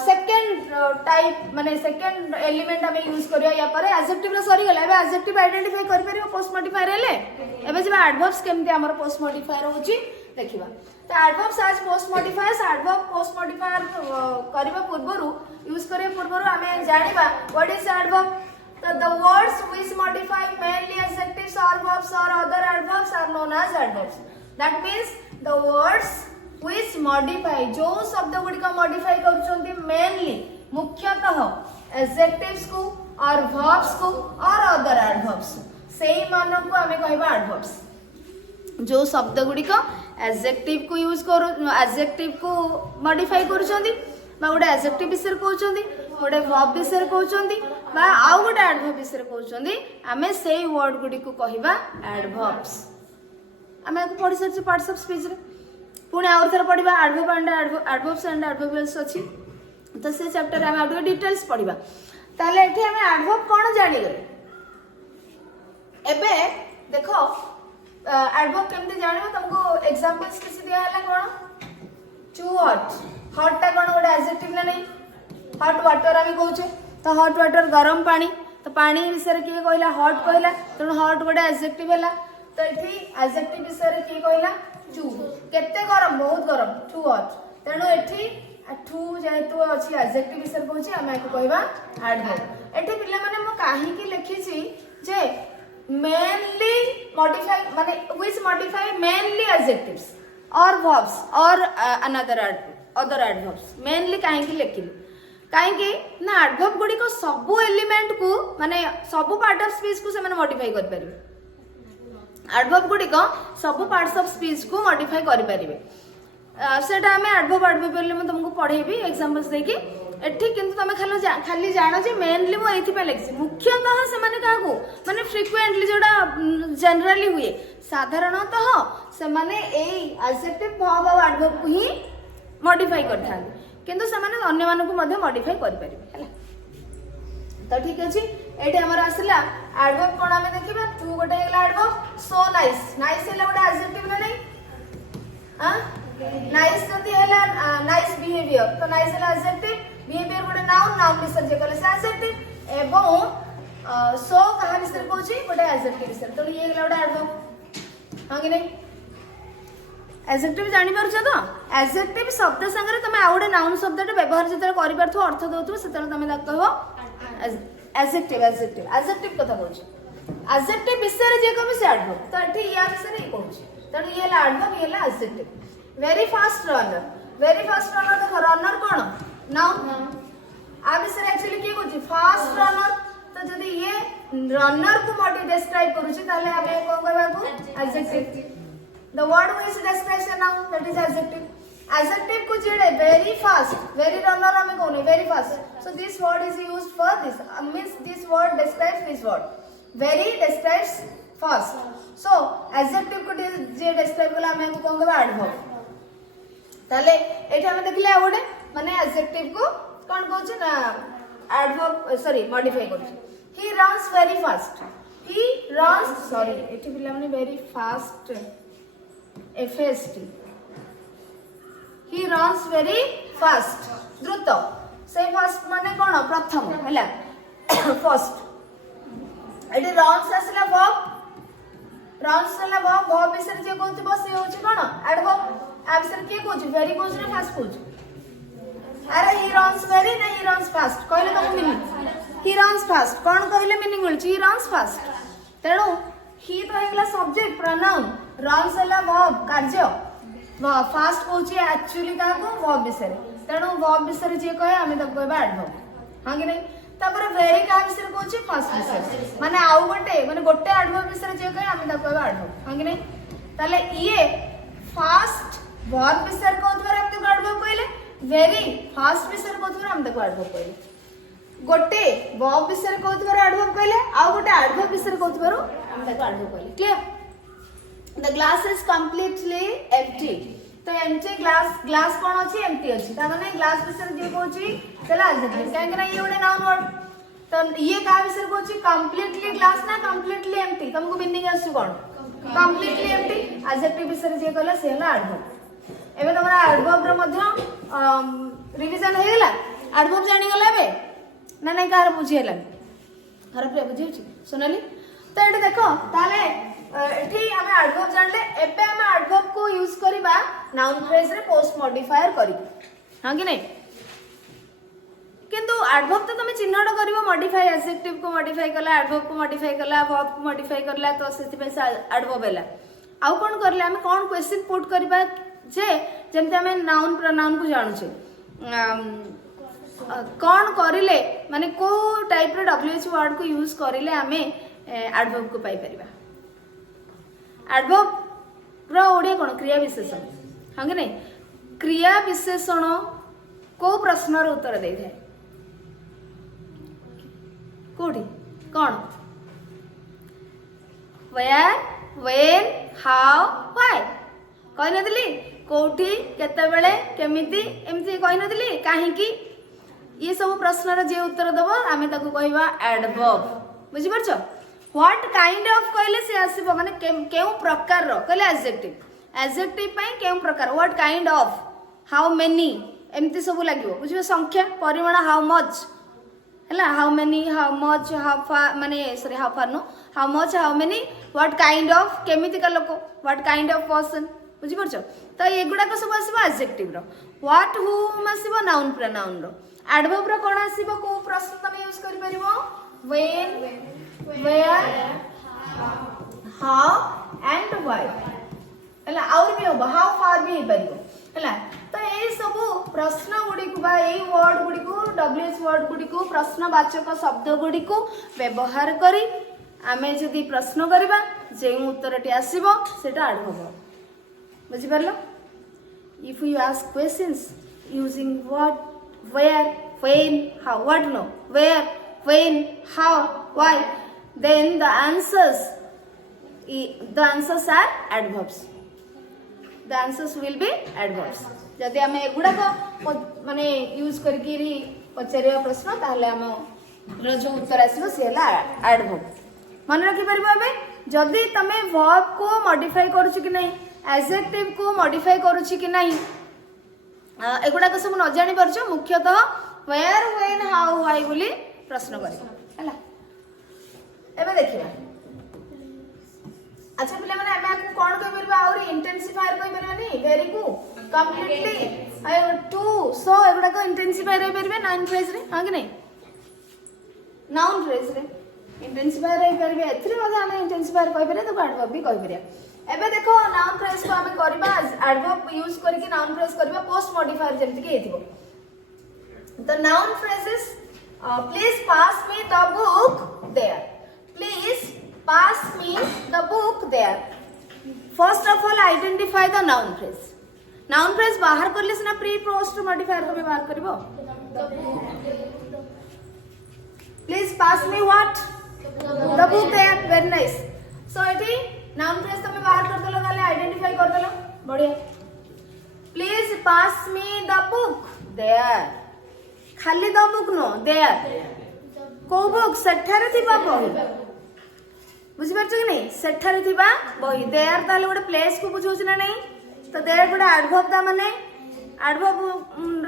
सेकंड टाइप माने सेकंड एलिमेंट हम यूज करिया या पर एडजेक्टिव रे सरी गेला एबे एडजेक्टिव आइडेंटिफाई कर परियो पोस्ट मॉडिफायर हेले एबे जे एडवर्ब्स केमते हमर पोस्ट मॉडिफायर होची देखिबा तो एडवर्ब्स आज post modifiers adverb post modifier करबा पूर्वरु यूज करे पूर्वरु हमें जानिबा what is adverb so the words which modify mainly adjectives or verbs or other adverbs are known as adverbs that means the words which modify जो शब्द गुडी का modify करूछंती mainly मुख्यतः adjectives को और verbs को और other adverbs सेही मानो को हमें कहबा adverbs जो शब्द गुडी का adjective को यूज करू adjective को modify करूछंती बा गोटे adjective विषय कहउछंती गोटे verb विषय कहउछंती बा आउ गोटे adverb विषय कहउछंती हमें सेही वर्ड गुडी को कहबा adverbs हमें को पढि सरछ पार्ट्स ऑफ स्पीच रे पुणे और थर पढ़िबा adverb and adverbs and adverbials अछि तो से चैप्टर हम आउट डिटेल्स पढ़िबा ताले एठी हम एडवर्ब कोन जानि गले एबे देखो एडवर्ब केमते जानिबो तुमको एग्जांपल्स किछि दिया हला कोन टू हॉट ता कोन गोटे एडजेक्टिव ना नहीं हॉट वाटर हम कहउछे तो हॉट वाटर गरम पानी तो पानी विषय के कहला हॉट कहला तो हॉट गोटे एडजेक्टिव हला तो एठी एडजेक्टिव विषय के कहला टू केते गरम बहुत गरम टू हॉट तेणु एठी टू जेहेतु अच्छी एडजेक्टिव विषय कहूँ आम या कहवा एडवर्ब एठी पिला माने मो काहे की लिखी जे मेनली मॉडिफाई माने व्हिच मॉडिफाई मेनली एडजेक्टिव्स और verbs और अनदर अदर एडवर्ब्स मेनली काहे की लिखिली काहे ना एडवर्ब गुडी को सब एलिमेंट को माने सब पार्ट ऑफ स्पीच को से माने मॉडिफाई कर परिबे एडवर्ब गुडी को सब पार्ट्स ऑफ स्पीच को मॉडिफाई कर परिबे सेटा हमें एडवर्ब मैं तुमको पढ़ेबी एग्जांपल्स देकी एठी किंतु तुम खाली जानो जे मेनली मो एथि पे लिखछि मुख्यतः से माने काको माने फ्रीक्वेंटली जोडा जनरली हुए साधारणतः से माने एई एडजेक्टिव वर्ब और एडवर्ब को ही मॉडिफाई करथान किंतु से माने अन्य मानको मध्ये मॉडिफाई कर परिबे हला तो ठीक अछि एठी हमर आसला एडवर्ब कोन हमें देखिबा टू गोटे हेला एडवर्ब सो नाइस नाइस हेला गोटे एडजेक्टिव ना नहीं हां नाइस जति हेला नाइस बिहेवियर तो नाइस हेला एडजेक्टिव बिहेवियर गोटे नाउन नाउन विषय जे कहले से एडजेक्टिव एवं सो कहा विषय कहूची गोटे एडजेक्टिव विषय तो ये हेला गोटे एडवर्ब हां कि नहीं एडजेक्टिव जानि परछ तो एडजेक्टिव शब्द संगे तमे आउडे नाउन शब्दटे व्यवहार जते करि परथो अर्थ दउथो सेते तमे दा कहबो एडजेक्टिव एडजेक्टिव एडजेक्टिव कथा कहूची एडजेक्टिव विषय जे कहबो से एडवर्ब तो एठी या विषय ही कहूची तण ये ला एडवर्ब ये ला एडजेक्टिव वेरी फास्ट रनर देखो रनर कोन नाउन आ विषय एक्चुअली के कहूची फास्ट रनर तो जदी ये रनर को मोटी डिस्क्राइब करूची ताले हमें कोन कहबा को adjective the word which describes a noun that is adjective को जेडे very fast very runner हमें कहने very fast so this word is used for this means this word describes this word very describes fast so adjective को जे describe कला हमें को कहबा adverb ताले एटा हमें देखले आ गोटे माने adjective को कोन कहूछ ना adverb sorry modify करूछ he runs very fast he runs sorry एठी पिला माने very fast FAST he runs very fast द्रुत से फर्स्ट माने कोन प्रथम हैला फर्स्ट एटी runs असला verb विषय जे कहतबो से होची कोन एडवर्ब आ विषय के कहूची वेरी कहूची ना फास्ट कहूची अरे he runs very ना he runs fast कहले तो मीनिंग he runs fast कोन कहले मीनिंग मिलची he runs fast तेणु ही तो हेला सब्जेक्ट प्रोनाउन रन्स हेला वर्ब कार्य फास्ट कहूची एक्चुअली का को वर्ब विषय तेणु वर्ब विषय जे कहे हमें तब कहबा एडवर्ब हां कि नहीं तापर वेरी का विषय कहूची फास्ट विषय माने आउ गोटे गोटे एडवर्ब विषय जे कहे हमें तब कहबा एडवर्ब हां कि नहीं ताले ये फास्ट वर्ब विषय कहतबार हम तक एडवर्ब कहले वेरी फास्ट विषय कहतबार हम तक एडवर्ब कहले गोटे वर्ब विषय कहतबार एडवर्ब कहले आउ गोटे एडवर्ब विषय कहतबार हम तक एडवर्ब कहले clear the glass is completely empty तो empty glass कोन अछि empty अछि त माने glass विषय जे कहूची चला एडजेक्टिव काहे ना ये गोटे नाउन वर्ड तो ये का विषय कहूची completely glass ना completely empty तुमको मीनिंग आसी कोन completely empty एडजेक्टिव विषय जे कहला से हला एडवर्ब एबे तमरा एडवर्ब रो मध्य रिवीजन हे गेला एडवर्ब जानि गेला बे ना नहीं कार बुझी हेला हर पे बुझी छी सुनली तो एटे देखो ताले एठी हमें एडवर्ब जानले एबे हमें एडवर्ब को यूज करबा नाउन फ्रेज रे पोस्ट मॉडिफायर करी हां कि नहीं किंतु एडवर्ब तो तुम चिन्हट करिवो मॉडिफाई एडजेक्टिव को मॉडिफाई करला एडवर्ब को मॉडिफाई करला वर्ब को मॉडिफाई करला तो सेति पे एडवर्ब हैला आउ कोन करले हमें कोन क्वेश्चन पुट करबा जे जेंते हमें नाउन प्रोनाउन को जानु छे कोन करिले माने को टाइप रे डब्ल्यूएच वर्ड को यूज करिले हमें एडवर्ब को पाई परिबा एडवर्ब रो ओडिया कोन क्रिया विशेषण हां कि नहीं क्रिया विशेषण को प्रश्न रो उत्तर दे थाए कोठी कोन वेयर व्हेन हाउ व्हाई कहि नदिली कोठी केते बेले केमिति एमति कहि नदिली काहे कि ये सब प्रश्न रो जे उत्तर दबो आमे ताको कहिबा एडवर्ब बुझि परछो व्हाट काइंड ऑफ कहले से आसीबो माने केउ प्रकार रो कहले एडजेक्टिव पई केउ प्रकार what kind of how many एमति सब लागिवो बुझिबो संख्या परिमाण हाउ मच हला how many how much how far माने sorry how far no how much how many what kind of केमिति का लोक व्हाट काइंड ऑफ पर्सन बुझी परछ तो एगुडा सब आसीबो एडजेक्टिव रो व्हाट हुम आसीबो नाउन प्रोनाउन रो एडवर्ब रो कोन आसीबो को प्रश्न तमे यूज करि परिबो when where how and why हला और भी होबो हाउ फार भी हे परिबो हला तो ए सब प्रश्न गुडी को बा ए वर्ड गुडी को डब्ल्यूएच वर्ड गुडी को प्रश्नवाचक शब्द गुडी को व्यवहार करी आमे जदि प्रश्न करबा जे उत्तरटी आसीबो सेटा एडवर्ब बुझी परलो if you ask questions using what where when how what no where when how why then the answers are adverbs the answers will be adverbs जदि आमे एगुडा को माने यूज करके पचारिया प्रश्न ताहले हम जो उत्तर आसीबो से हला एडवर्ब मन रखि परबो एबे जदि तमे वर्ब को मॉडिफाई करूछु कि नहीं एडजेक्टिव को मॉडिफाई करूछु कि नहीं एगुडा सब न जानि परछ मुख्यतः वेयर व्हेन हाउ व्हाई बोली प्रश्न करिबो हला एबे देखिबा अच्छा पिले माने हम आपको कोन कहि परबा और इंटेंसिफायर कहि परबानी वेरी को कंप्लीटली आई टू सो एगुडा को इंटेंसिफायर कहि परबे नाउन फ्रेज रे हां कि नहीं नाउन फ्रेज रे इंटेंसिफायर कहि परबे एथरे मजा हम इंटेंसिफायर कहि परबे तो एडवर्ब भी कहि परबे एबे देखो नाउन फ्रेज को हमें करबा एडवर्ब यूज करके नाउन फ्रेज करबा पोस्ट मॉडिफायर जेमति के हेतिबो the noun phrases please pass me the book there please pass me the book there first of all identify the noun phrase बाहर करले सिना प्री पोस्ट मॉडिफायर को व्यवहार करबो please pass me what the book there very nice so it noun phrase तमे बाहर कर देलो गाले आइडेंटिफाई कर देलो बढ़िया please pass me the book there खाली द बुक नो देयर को बुक सेठारे थिबा बही बुझि परछ कि नहीं सेठारे थिबा बही देयर ताले गोटे प्लेस को बुझौछ ना नहीं तो देयर गोटे एडवर्ब दा माने एडवर्ब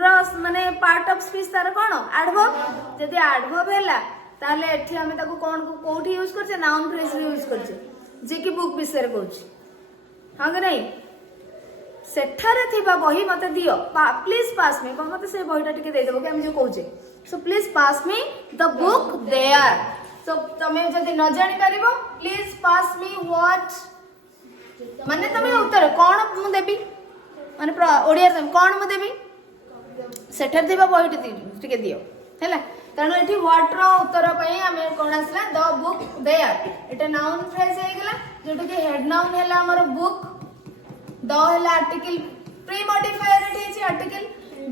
रो माने पार्ट ऑफ स्पीच तार कोन एडवर्ब जदि एडवर्ब हैला ताले एठी हमें ताको कोन को कोठी यूज करछे नाउन फ्रेज यूज करछे जे कि बुक विषय कहूँ हाँ कि नहीं सेठारे थिबा बही मते दियो प्लीज पास मी मते से बहीटा टिके दे देबो कि हम जो कहूचे so please pass me the book there so तमे जदि न जानि परिबो प्लीज पास मी व्हाट माने तमे उत्तर कोन मु देबी माने ओडिया रे कोन मु देबी सेठारे थिबा बहीटा टिके दियो हैला कारण एठी व्हाट रो उत्तर पई हमें कोन आसला द बुक देयर एटा नाउन फ्रेज हे गेला जेटो कि हेड नाउन हैला हमर बुक द हैला आर्टिकल प्री मॉडिफायर एठी अछि आर्टिकल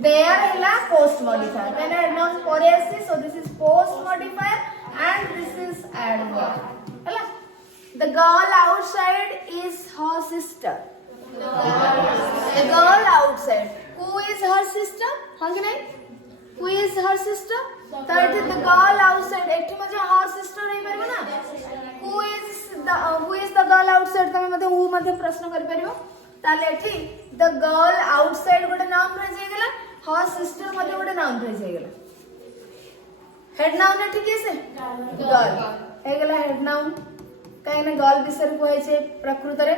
देयर हैला post modifier then head noun परे आसी so this is post modifier and this is adverb हैला the girl outside is her sister the girl outside who is her sister हां कि नहीं हु इज हर सिस्टर तो इट द गर्ल आउटसाइड एठी मजे हर सिस्टर हे परबो ना who is the girl outside तमे मते हु मते प्रश्न कर परबो ताले एठी द गर्ल आउटसाइड गोटे नाउन फ्रेज हे गेला हर सिस्टर मते गोटे नाउन फ्रेज हे गेला हेड नाउन एठी केसे गर्ल हे गेला हेड नाउन काहे ना गर्ल विषय को है प्रकृत रे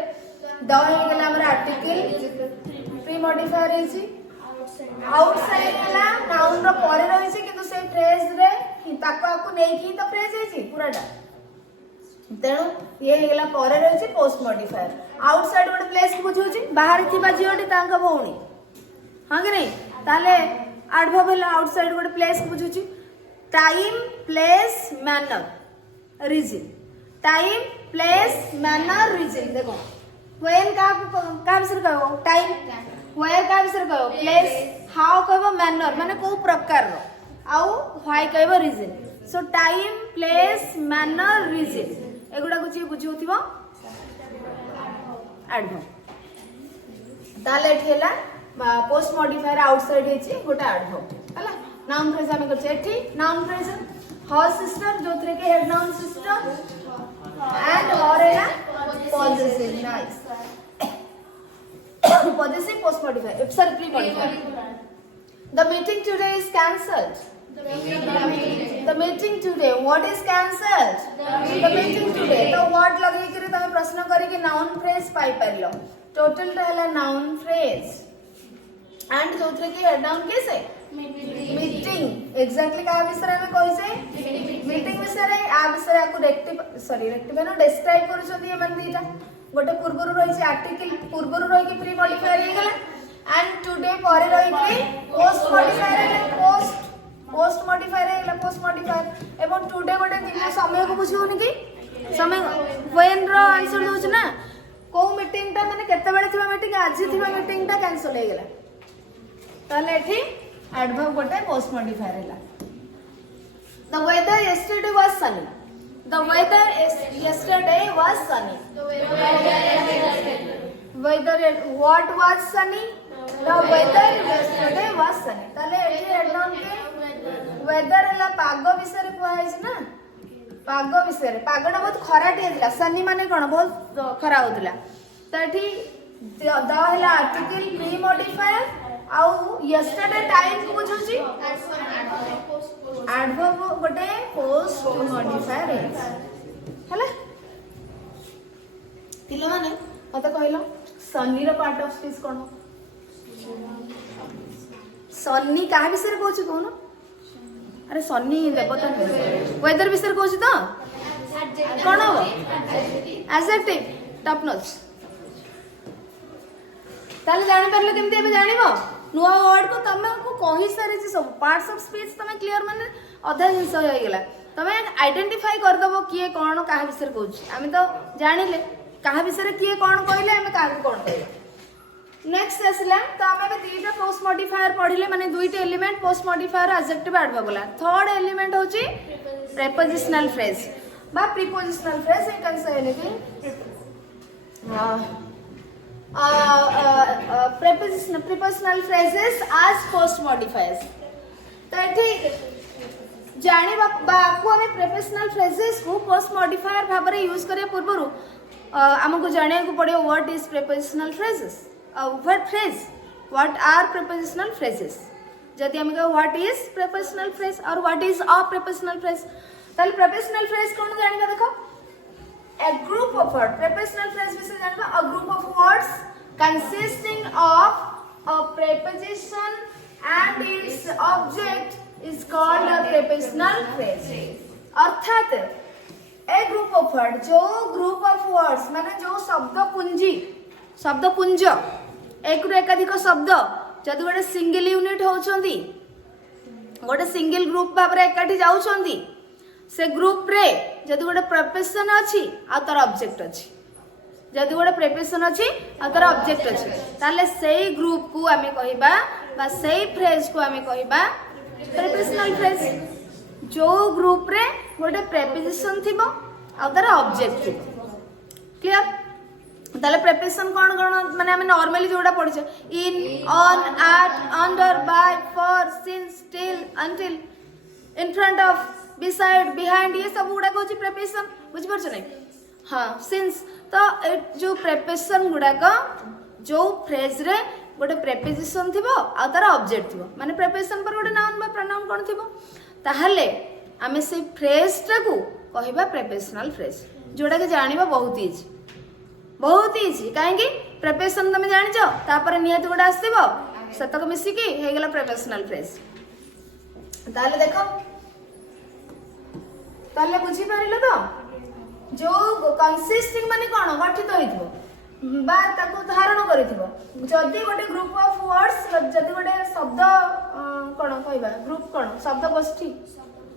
द हे गेला हमर आर्टिकल प्री मॉडिफायर हे छी आउटसाइड हैला नाउन रो परे रही छै किंतु से फ्रेज रे ताको को नै की तो फ्रेज है छी पूराटा तेणु ये हैला परे रही छै पोस्ट मॉडिफायर आउटसाइड गोटे प्लेस को बुझौ छी बाहर थिबा जियोटी तांका भौणी हां कि नहीं ताले एडवर्ब हैला आउटसाइड गोटे प्लेस को बुझौ छी time place manner reason time place manner reason देखो व्हेन का विषय कहबो टाइम वेयर का विषय कहबो प्लेस हाउ कहबो मैनर माने को प्रकार रो आउ व्हाई कहबो reason so time place manner reason एगुडा कुछ बुझौथिबो एडवर्ब ताले ठेला पोस्ट मॉडिफायर आउटसाइड हेची गोटा एडवर्ब हला नाउन फ्रेज हम करछे एठी नाउन फ्रेज हर सिस्टर जोथरे के हेड नाउन सिस्टर एंड और है positive nice possessive post modifier sorry pre modifier the meeting today is cancelled the meeting today what is cancelled the meeting today तो what लगे कि तमे प्रश्न करी कि नाउन फ्रेज पाई परलो टोटल रहला नाउन फ्रेज एंड जोथरे की हेड नाउन कैसे मीटिंग एग्जैक्टली का विषय में कहि से मीटिंग विषय आ विषय को रेक्टिफाई नो डिस्क्राइब करू छथि एमन दीटा गोटे पूर्वरु रही छै आर्टिकल पूर्वरु रही कि प्री मॉडिफायर हे गेला एंड टुडे परे रही कि पोस्ट मॉडिफायर हे पोस्ट मॉडिफायर हे गेला पोस्ट मॉडिफायर एवं टुडे गोटे दिन समय को बुझियोनी कि समय व्हेन रो आंसर दोछ ना को मीटिंग ता माने केते बेले थिबा मीटिंग आज थिबा मीटिंग ता कैंसिल हे गेला ताले एठी एडवर्ब गोटे पोस्ट मॉडिफायर हैला the weather yesterday was sunny the weather yesterday was sunny weather what was sunny the weather yesterday was sunny ताले एठी हेड नाउन के वेदर हैला पाग विषय रे कहै छै ना पाग विषय रे पागडा बहुत खराटी हैला सनी माने कोन बहुत खरा होतला त एठी द हैला आर्टिकल प्री मॉडिफायर आउ यस्टरडे टाइम को बुझुची एडवर्ब गोटे पोस्ट मॉडिफायर हैला तिलो माने मते कहलो सनी रो पार्ट ऑफ स्पीच कोन सनी का विषय रे कहू कोन अरे सनी देवता वेदर विषय कहू तो कोन हो एडजेक्टिव टॉप नॉच ताले जानि परले केमते एबे जानिबो नुआ वर्ड को तमे को कहि सारे जे सब पार्ट्स ऑफ स्पीच तमे क्लियर माने अधा जिंस होय गेला तमे आइडेंटिफाई कर दबो किए कोन काहा विषय कहउछ आमे तो जानिले काहा विषय किए कोन कहले आमे काहा कोन कहले नेक्स्ट असला तो आमे बे दीटा पोस्ट मॉडिफायर पढिले माने दुईटा element post modifier adjective adverb बोला थर्ड एलिमेंट होची प्रीपोजिशनल फ्रेज बा prepositional phrase in can say anything prepositional phrases as post modifiers तो एठी जानि बाकू हमें prepositional phrases को post modifier भाव रे यूज करे पूर्वरु हमको जाने को पड़ियो what is prepositional phrases what phrase what are prepositional phrases जदि हम कहो what is prepositional phrase और what is a prepositional phrase ताले prepositional phrase कोन जानिबा देखो a group of words prepositional phrase विषय जानबा a group of words consisting of a preposition and its object is called a prepositional phrase अर्थात a group of words जो group of words माने जो शब्द पुंज एक रु एकाधिक शब्द जदि गोटे सिंगल यूनिट होउछंदी गोटे सिंगल ग्रुप भाव रे एकाठी जाउछंदी से ग्रुप रे जदि गोटे प्रेपोजिशन अछि आ तार ऑब्जेक्ट अछि जदि गोटे प्रेपोजिशन अछि आ तार ऑब्जेक्ट अछि ताले सेही ग्रुप को आमे कहिबा बा सेही फ्रेज को आमे कहिबा प्रेपोजिशनल फ्रेज जो ग्रुप रे गोटे प्रेपोजिशन थिबो आ तार ऑब्जेक्ट थिबो क्लियर ताले प्रेपोजिशन कोन कोन माने हमें नॉर्मली जोडा पढि छ in on at under by for since till until in front of beside behind ये सब गुडा कहूची प्रेपोजिशन बुझि परछ नै हां सिंस तो जो प्रेपोजिशन गुडा का जो फ्रेज रे गोटे प्रेपोजिशन थिबो आ तार ऑब्जेक्ट थिबो माने प्रेपोजिशन पर गोटे नाउन बा प्रोनाउन कोन थिबो ताहले हमें से फ्रेज टा को कहिबा प्रेपोजिशनल फ्रेज जोडा के जानिबा बहुत इजी काहे कि प्रेपोजिशन तमे जानि छ तापर नियत गुडा आस्तिबो सतक मिसी की हे गेला प्रेपोजिशनल फ्रेज ताहले देखो ताले बुझी पारिलो तो जो कंसिस्टिंग माने कोन गठित होइथबो बा ताको धारण करिथबो जदी गोटे ग्रुप ऑफ वर्ड्स जदी गोटे शब्द कोन कहबा ग्रुप कोन शब्द गोष्ठी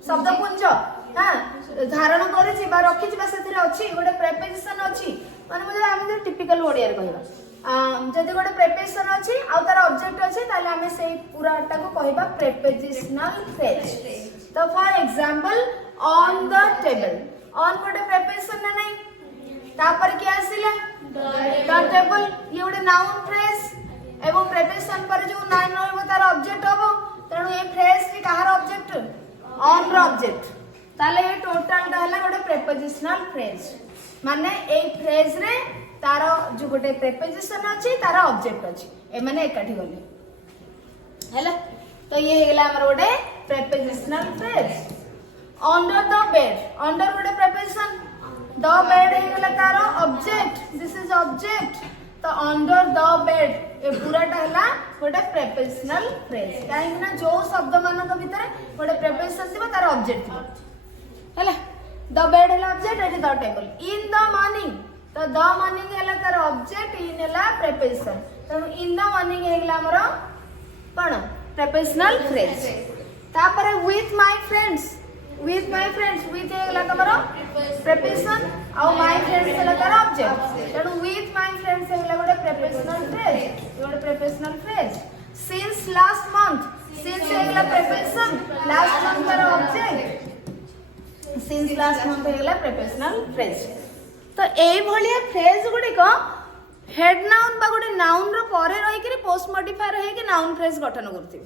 शब्द पुंज हां धारण करिछि बा रखिछि बा सेथिरे अछि गोटे प्रेपोजिशन अछि माने मुझे हम टिपिकल ओडिया रे कहबा जदी गोटे प्रेपोजिशन अछि आ तार ऑब्जेक्ट अछि ताले हमें सेही पूरा टाको कहबा प्रेपोजिशनल फ्रेज तो for example on the table on गोटे प्रेपोजिशन ना नहीं तापर क्या आसिला the table ये गोटे नाउन फ्रेज एवं प्रेपोजिशन पर जो नाउन रहबो तार ऑब्जेक्ट होबो तणु ए फ्रेज के कहार ऑब्जेक्ट on रो ऑब्जेक्ट ताले ये टोटल रहला गोटे प्रेपोजिशनल फ्रेज माने ए फ्रेज रे तार जो गोटे प्रेपोजिशन अछि तार ऑब्जेक्ट अछि ए माने एकाठी गले हैला तो ये हेगला हमर गोटे prepositional phrase under the bed under गोटे preposition the bed हेगला तारो object this is object तो अंडर द बेड ए पूराटा है गोटे प्रेपोजिशनल फ्रेज कहीं जो शब्द मान भितर गोटे प्रेपोजिशन थी तार ऑब्जेक्ट थी है द बेड है object eighty the table in the morning तो द मॉर्निंग है तार ऑब्जेक्ट इन है प्रेपोजिशन तेणु इन द मॉर्निंग है हमर कौन प्रेपोजिशनल फ्रेज तापर विथ माय फ्रेंड्स विथ है तमरो प्रेपोजिशन और माय फ्रेंड्स है तार ऑब्जेक्ट तेणु विथ माय फ्रेंड्स है गोटे प्रेपोजिशनल फ्रेज गोटे prepositional phrase since last month since है प्रेपोजिशन लास्ट मंथ तार ऑब्जेक्ट सिंस लास्ट मंथ है प्रेपोजिशनल फ्रेज तो एई भलिया फ्रेज गुडी को हेड नाउन बा गोटे नाउन रो परे रही कि पोस्ट मॉडिफायर है कि नाउन फ्रेज गठन करथि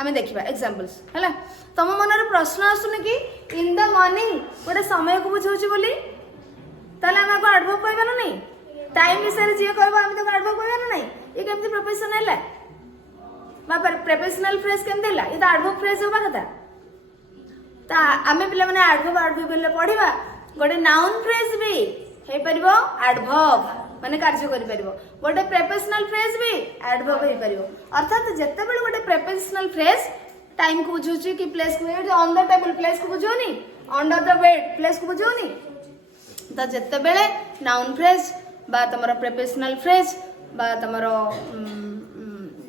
आमे देखिबा एग्जांपल्स हला तम मनर प्रश्न आसुने कि इन द मॉर्निंग गोटे समय को बुझौछि बोली ताले आमे को एडवर्ब कहबा ना नहीं टाइम विषय जे कहबा आमे तो एडवर्ब कहबा ना नहीं ये केमति प्रोपोजिशन हैला बा प्रोपोजिशनल फ्रेज केमति हैला ये तो एडवर्ब फ्रेज होबा कथा ता आमे पिला माने एडवर्ब बेले पढिबा गोटे नाउन फ्रेज भी हे परिबो एडवर्ब माने कार्य करि परिबो गोटे प्रेपोजिशनल फ्रेज भी एडवर्ब हे परिबो अर्थात जत्ते बेले गोटे प्रेपोजिशनल फ्रेज टाइम को बुझुची कि प्लेस को ऑन द टेबल प्लेस को बुझोनी अंडर द बेड प्लेस को बुझोनी तो जत्ते बेले नाउन फ्रेज बा तमरो प्रेपोजिशनल फ्रेज बा तमरो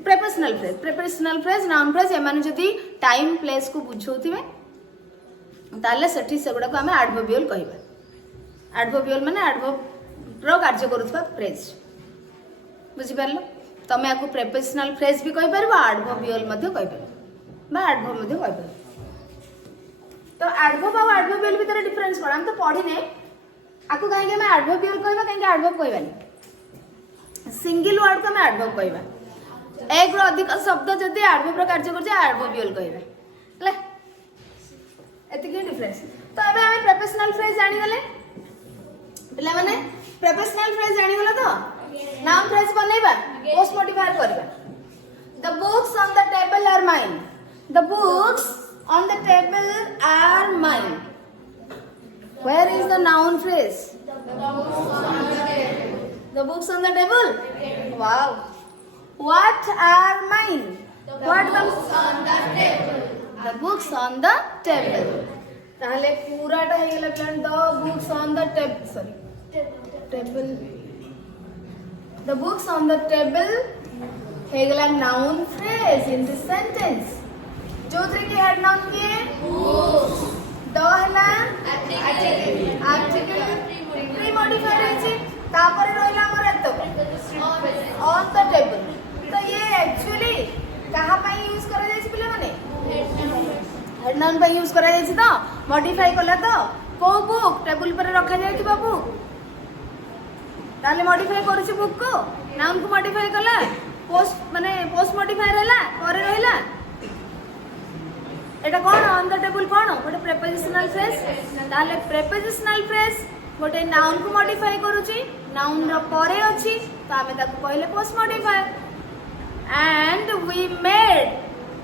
प्रेपोजिशनल फ्रेज नाउन फ्रेज एमाने जदी टाइम प्लेस को बुझौथिबे ताले सेठी सेगुडा को हमें एडवर्बियल कहबा एडवर्बियल माने एडवर्ब रो कार्य करूथबा फ्रेज बुझि परलो तमे आकु प्रेपोजिशनल फ्रेज भी कहि परबा एडवर्बियल मध्ये कहि परबा बा एडवर्ब मध्ये कहि परबा तो एडवर्ब और एडवर्बियल भीतर डिफरेंस कोन हम तो पढिने आकु काहे के मैं एडवर्बियल कहबा काहे के एडवर्ब कहबानी सिंगल वर्ड को मैं एडवर्ब कहबा एक रो अधिक शब्द जदी एडवर्ब रो कार्य कर जे एडवर्बियल कहबा ले एति के डिफरेंस तो अबे हम प्रेपोजिशनल फ्रेज जानि गले पिला माने प्रेपोजिशनल फ्रेज जानि गला तो नाउन फ्रेज बनेबा पोस्ट मॉडिफायर करबा the books on the table are mine the books on the table are mine where is the noun phrase the books on the table wow what are mine what comes on the table the books on the table ताहले पूराटा हे गेला plan the books on the table sorry table the books on the table हे गेला noun phrase in this sentence जो थ्री की हेड नाउन के बुक्स द हला आर्टिकल प्री मॉडिफायर है तापर रहला हमर एतो ऑन द टेबल तो ये एक्चुअली कहा पई यूज करा जाय पिला माने हेड नाउन पई यूज करा जाय तो मॉडिफाई कला तो को बुक टेबल पर रखा जाय कि बाबू ताले मॉडिफाई करूची बुक को नाउन को मॉडिफाई कला पोस्ट मॉडिफायर हैला करे रहला एटा कोन ऑन द टेबल कोन गोटे प्रेपोजिशनल फ्रेज ताले प्रेपोजिशनल फ्रेज गोटे नाउन को मॉडिफाई करूची नाउन रो परे अछि तो आमे ताको पहिले post modifier and we made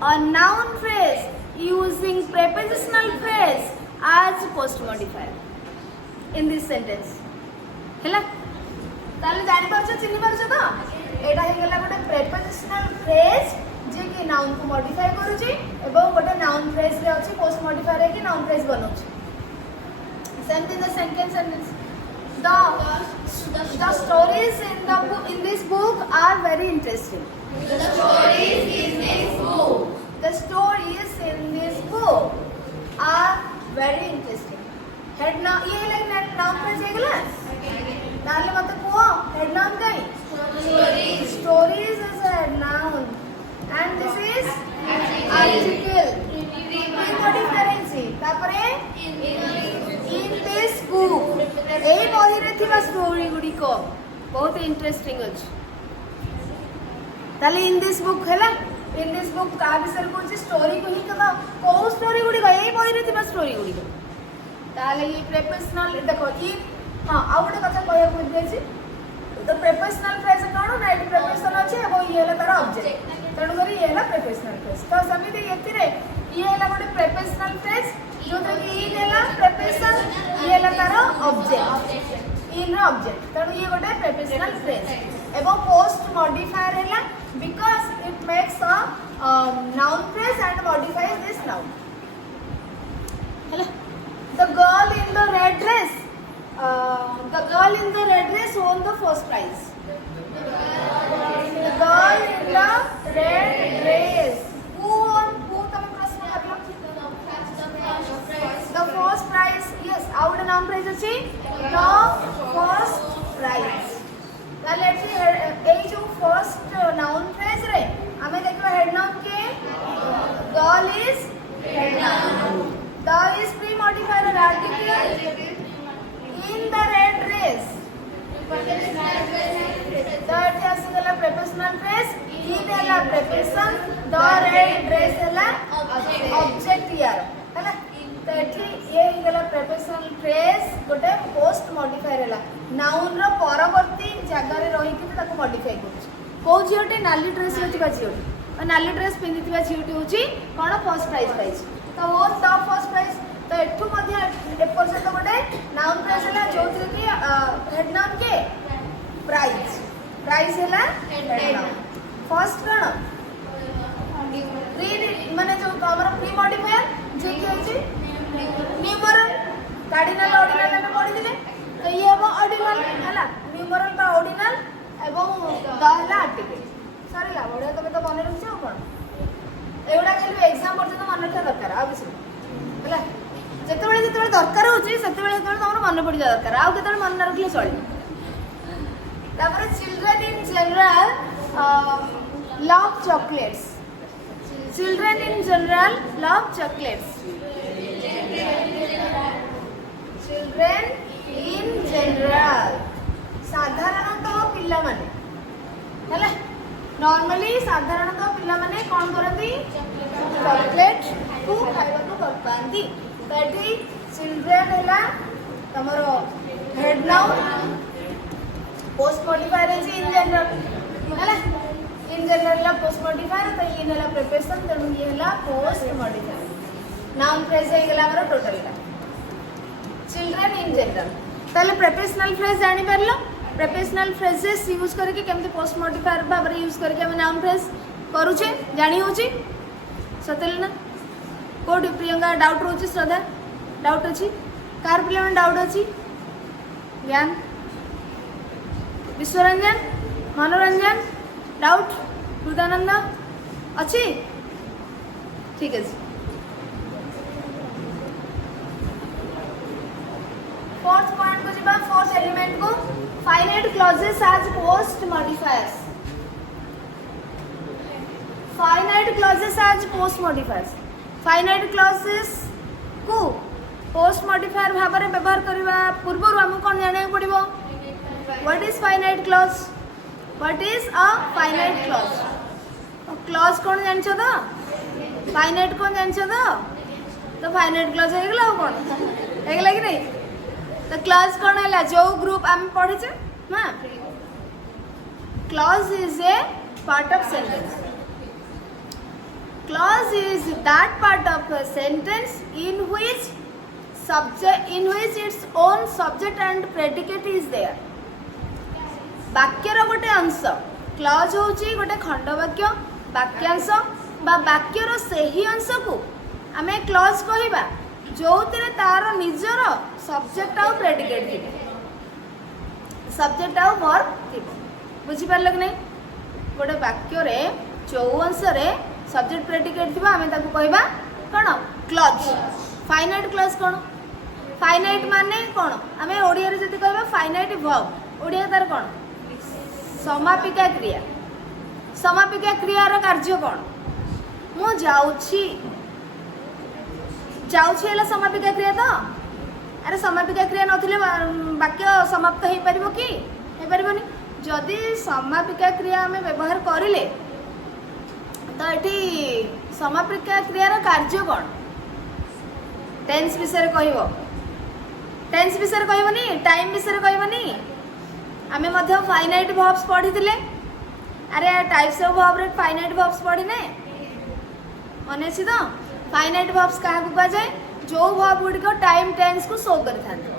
a noun phrase using prepositional phrase as post modifier in this sentence हैला ताले जानि परछ चिन्हि परछ तो एटा हे गेला गोटे prepositional phrase जे कि नाउन को मॉडिफाई करूची एवं गोटे नाउन फ्रेज रे अछि पोस्ट मॉडिफायर है कि नाउन फ्रेज बनौची same in the second sentence the stories in this book are very interesting The stories in this book. The stories in this book are very interesting. Head noun ये है noun phrase है क्या? ताले मतलब को head noun क्या है? Stories. Stories is a head noun and this is article. Pre-modifier है तापरे in this book. एई बही रे थिबा स्टोरी गुडी को बहुत इंटरेस्टिंग अछि ताले इन दिस बुक हैला इन दिस बुक का विषय कोन स्टोरी को ही कदा को स्टोरी गुडी को एई बही रे थिबा स्टोरी गुडी को ताले ये प्रेपोजिशनल देखो ये हां आ गोटे कथा कहया को दिछि तो प्रेपोजिशनल फ्रेज कोन ना एटी प्रेपोजिशन अछि एबो ये हला तार ऑब्जेक्ट तणु करी ये हला प्रेपोजिशनल फ्रेज तो समिति एतिरे ये हला गोटे प्रेपोजिशनल फ्रेज जो तो इन हला प्रेपोजिशन ये हला तार ऑब्जेक्ट इन रो ऑब्जेक्ट तणु ये गोटे प्रेपोजिशनल फ्रेज एवं पोस्ट मॉडिफायर है because it makes a noun phrase and modifies this noun the girl in the red dress won the first prize. The girl in the red dress who तमे प्रश्न करलो the first prize. Yes, out a noun prize अछि the first prize. ताले ए जो फर्स्ट नाउन फ्रेज रे हमें देखो हेड नाउन के girl is head noun the is pre modifier or adjective in the red dress. Third has the prepositional phrase in the preposition the red dress है object here है ना तो एठी ये हिगला prepositional phrase गोटे post modifier है noun रो परवर्ती जगह रे रही कि ताको modify करूछ को झियोटे नाली ड्रेस होतिबा झियोटे नाली ड्रेस पिंदितिबा झियोटे होची कोन फर्स्ट प्राइज पाइछ तो वो द फर्स्ट प्राइज तो एठू मध्ये ए पर्यंत गोटे नाउन फ्रेज है जोथि कि हेड नाउन के प्राइज प्राइज है हेड नाउन फर्स्ट कोन प्री माने जो हमर प्री मॉडिफायर जे कि होची न्यूमरल कार्डिनल ऑर्डिनल में पढि दिले तो ये हम ऑर्डिनल हला न्यूमरल का ऑर्डिनल एवं द हला आर्टिकल सरला बढिया तमे तो मने रखछ कोन एवडा खाली एग्जाम पड़ते तो मन रखा दरकार आ किसी हला जेतेबेले जेतेबेले दरकार होची सेतेबेले जेतेबेले तमरो मन पड़ी जा दरकार आ केतेबेले मन न रखले चली तापर children in general love chocolates children in general love chocolates children in general साधारणतः पिल्ला माने हला नॉर्मली साधारणतः पिला माने कोन करती चॉकलेट को खाइबा को करतांती तठी चिल्ड्रन हैला तमरो हेड नाउन पोस्ट मॉडिफायर है इन जनरल हैला इन जनरल ला पोस्ट मॉडिफायर तो ये हैला प्रिपरेशन तनु ये हैला पोस्ट मॉडिफायर नाउन फ्रेज है गेला हमर टोटल ला चिल्ड्रन इन जनरल ताले प्रिपरेशनल फ्रेज जानि परलो प्रेपोजिशनल फ्रेजेस यूज करके केमते पोस्ट मॉडिफायर भाव यूज करके हम नाउन फ्रेज करूचे जानी होची सतेल ना कोड प्रियंका डाउट रोची श्रद्धा डाउट अछि कार पिले में डाउट अछि ज्ञान विश्वरंजन मनोरंजन डाउट हृदानंद अछि ठीक है फोर्थ पॉइंट को जिबा फोर्थ एलिमेंट को finite clauses as post modifiers finite clauses as post modifiers finite clauses को post modifier भाव रे व्यवहार करबा पूर्व हम कोन जाने पड़िबो what is finite clause what is a finite clause clause कोन जानछो तो finite कोन जानछो तो finite clause हेगला कोन हेगला कि नहीं तो क्लॉज कौन है जो ग्रुप आम पढ़ी छे हां clause is a part of sentence clause is that part of a sentence in which its own subject and predicate is there वाक्यर गोटे अंश क्लॉज होची गोटे खंड वाक्य वाक्यांश बा वाक्यर सही अंश को आमे क्लॉज कहिबा जो तार निजर सब्जेक्ट आउ प्रेडिकेट थी सब्जेक्ट आउ वर्ब थी बुझी पारल कि नहीं गोटे वाक्य रे जो अंश रे सब्जेक्ट प्रेडिकेट थी आमे ताको कहबा कोन क्लॉज फाइनाइट क्लॉज कोन फाइनाइट माने कोन आमे ओडिया रे जति कहबा फाइनाइट वर्ब ओडिया तार कोन समापिका क्रिया रो कार्य कोन मु जाउछि है समापिका क्रिया तो अरे समापिका क्रिया नथिले वाक्य समाप्त हो पारिबो कि हो पारिबोनी जदि समापिका क्रिया हमें व्यवहार करिले तो एठी समापिका क्रिया रो कार्य कोन टेंस विषय कहइबो टेंस विषय कहइबोनी टाइम विषय कहइबोनी हमें मध्य फाइनाइट वर्ब्स पढ़िथिले अरे टाइप्स ऑफ वर्ब रे फाइनाइट वर्ब्स पढ़िने मने अछि तो फाइनाइट वर्ब्स कहा को कहा जाए जो वर्ब गुडी को टाइम टेंस को शो करि थाते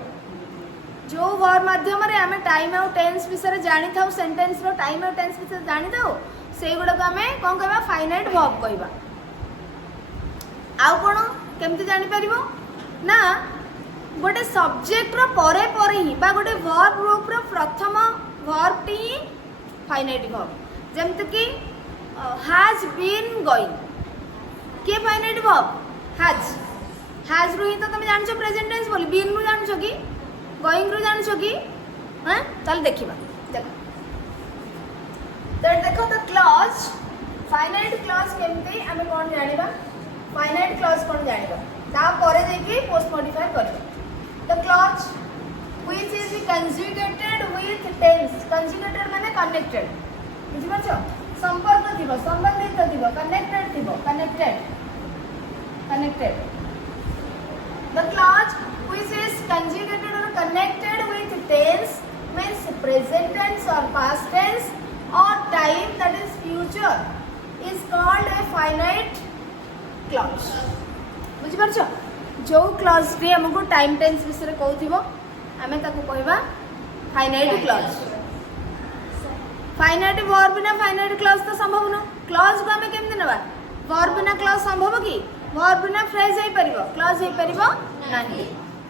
जो वर्ब माध्यम रे आमे टाइम आउ टेंस विषय जानी थाउ सेंटेंस रो टाइम आउ टेंस विषय जानी थाउ से गुडा को आमे कोन कहबा फाइनाइट वर्ब कहबा आउ कोन केमति जानी परिबो ना गोटे सब्जेक्ट रो परे परे ही बा गोटे वर्ब ग्रुप रो प्रथम वर्ब टी फाइनाइट वर्ब जेमति कि हैज बीन गोइंग के फाइनाइट वर्ब हैज रू ही तो तुम जान छो प्रेजेंट टेंस बोली बीन रू जान छो की गोइंग रू जान छो की हां चल देखिबा देखो तो देखो तो क्लॉज फाइनाइट क्लॉज केमते हमें कोन जानिबा फाइनाइट क्लॉज कोन जानिबा ता परे देखि पोस्ट मॉडिफाई करबा the clause which is conjugated with tense conjugated माने कनेक्टेड बुझि पाछो संपर्क थिबो संबंधित थिबो कनेक्टेड थिबो connected the clause which is conjugated or connected with tense means present tense or past tense or time that is future is called a finite clause बुझि परछो जो clause रे हमको टाइम टेंस विषय कहउथिबो हमें ताको कहबा फाइनाइट क्लॉज फाइनाइट वर्ब बिना फाइनाइट क्लॉज तो संभव न क्लॉज को हमें केमते नबा वर्ब बिना क्लॉज संभव की वर्ब बिना फ्रेज हे परिबो क्लॉज हे परिबो नाही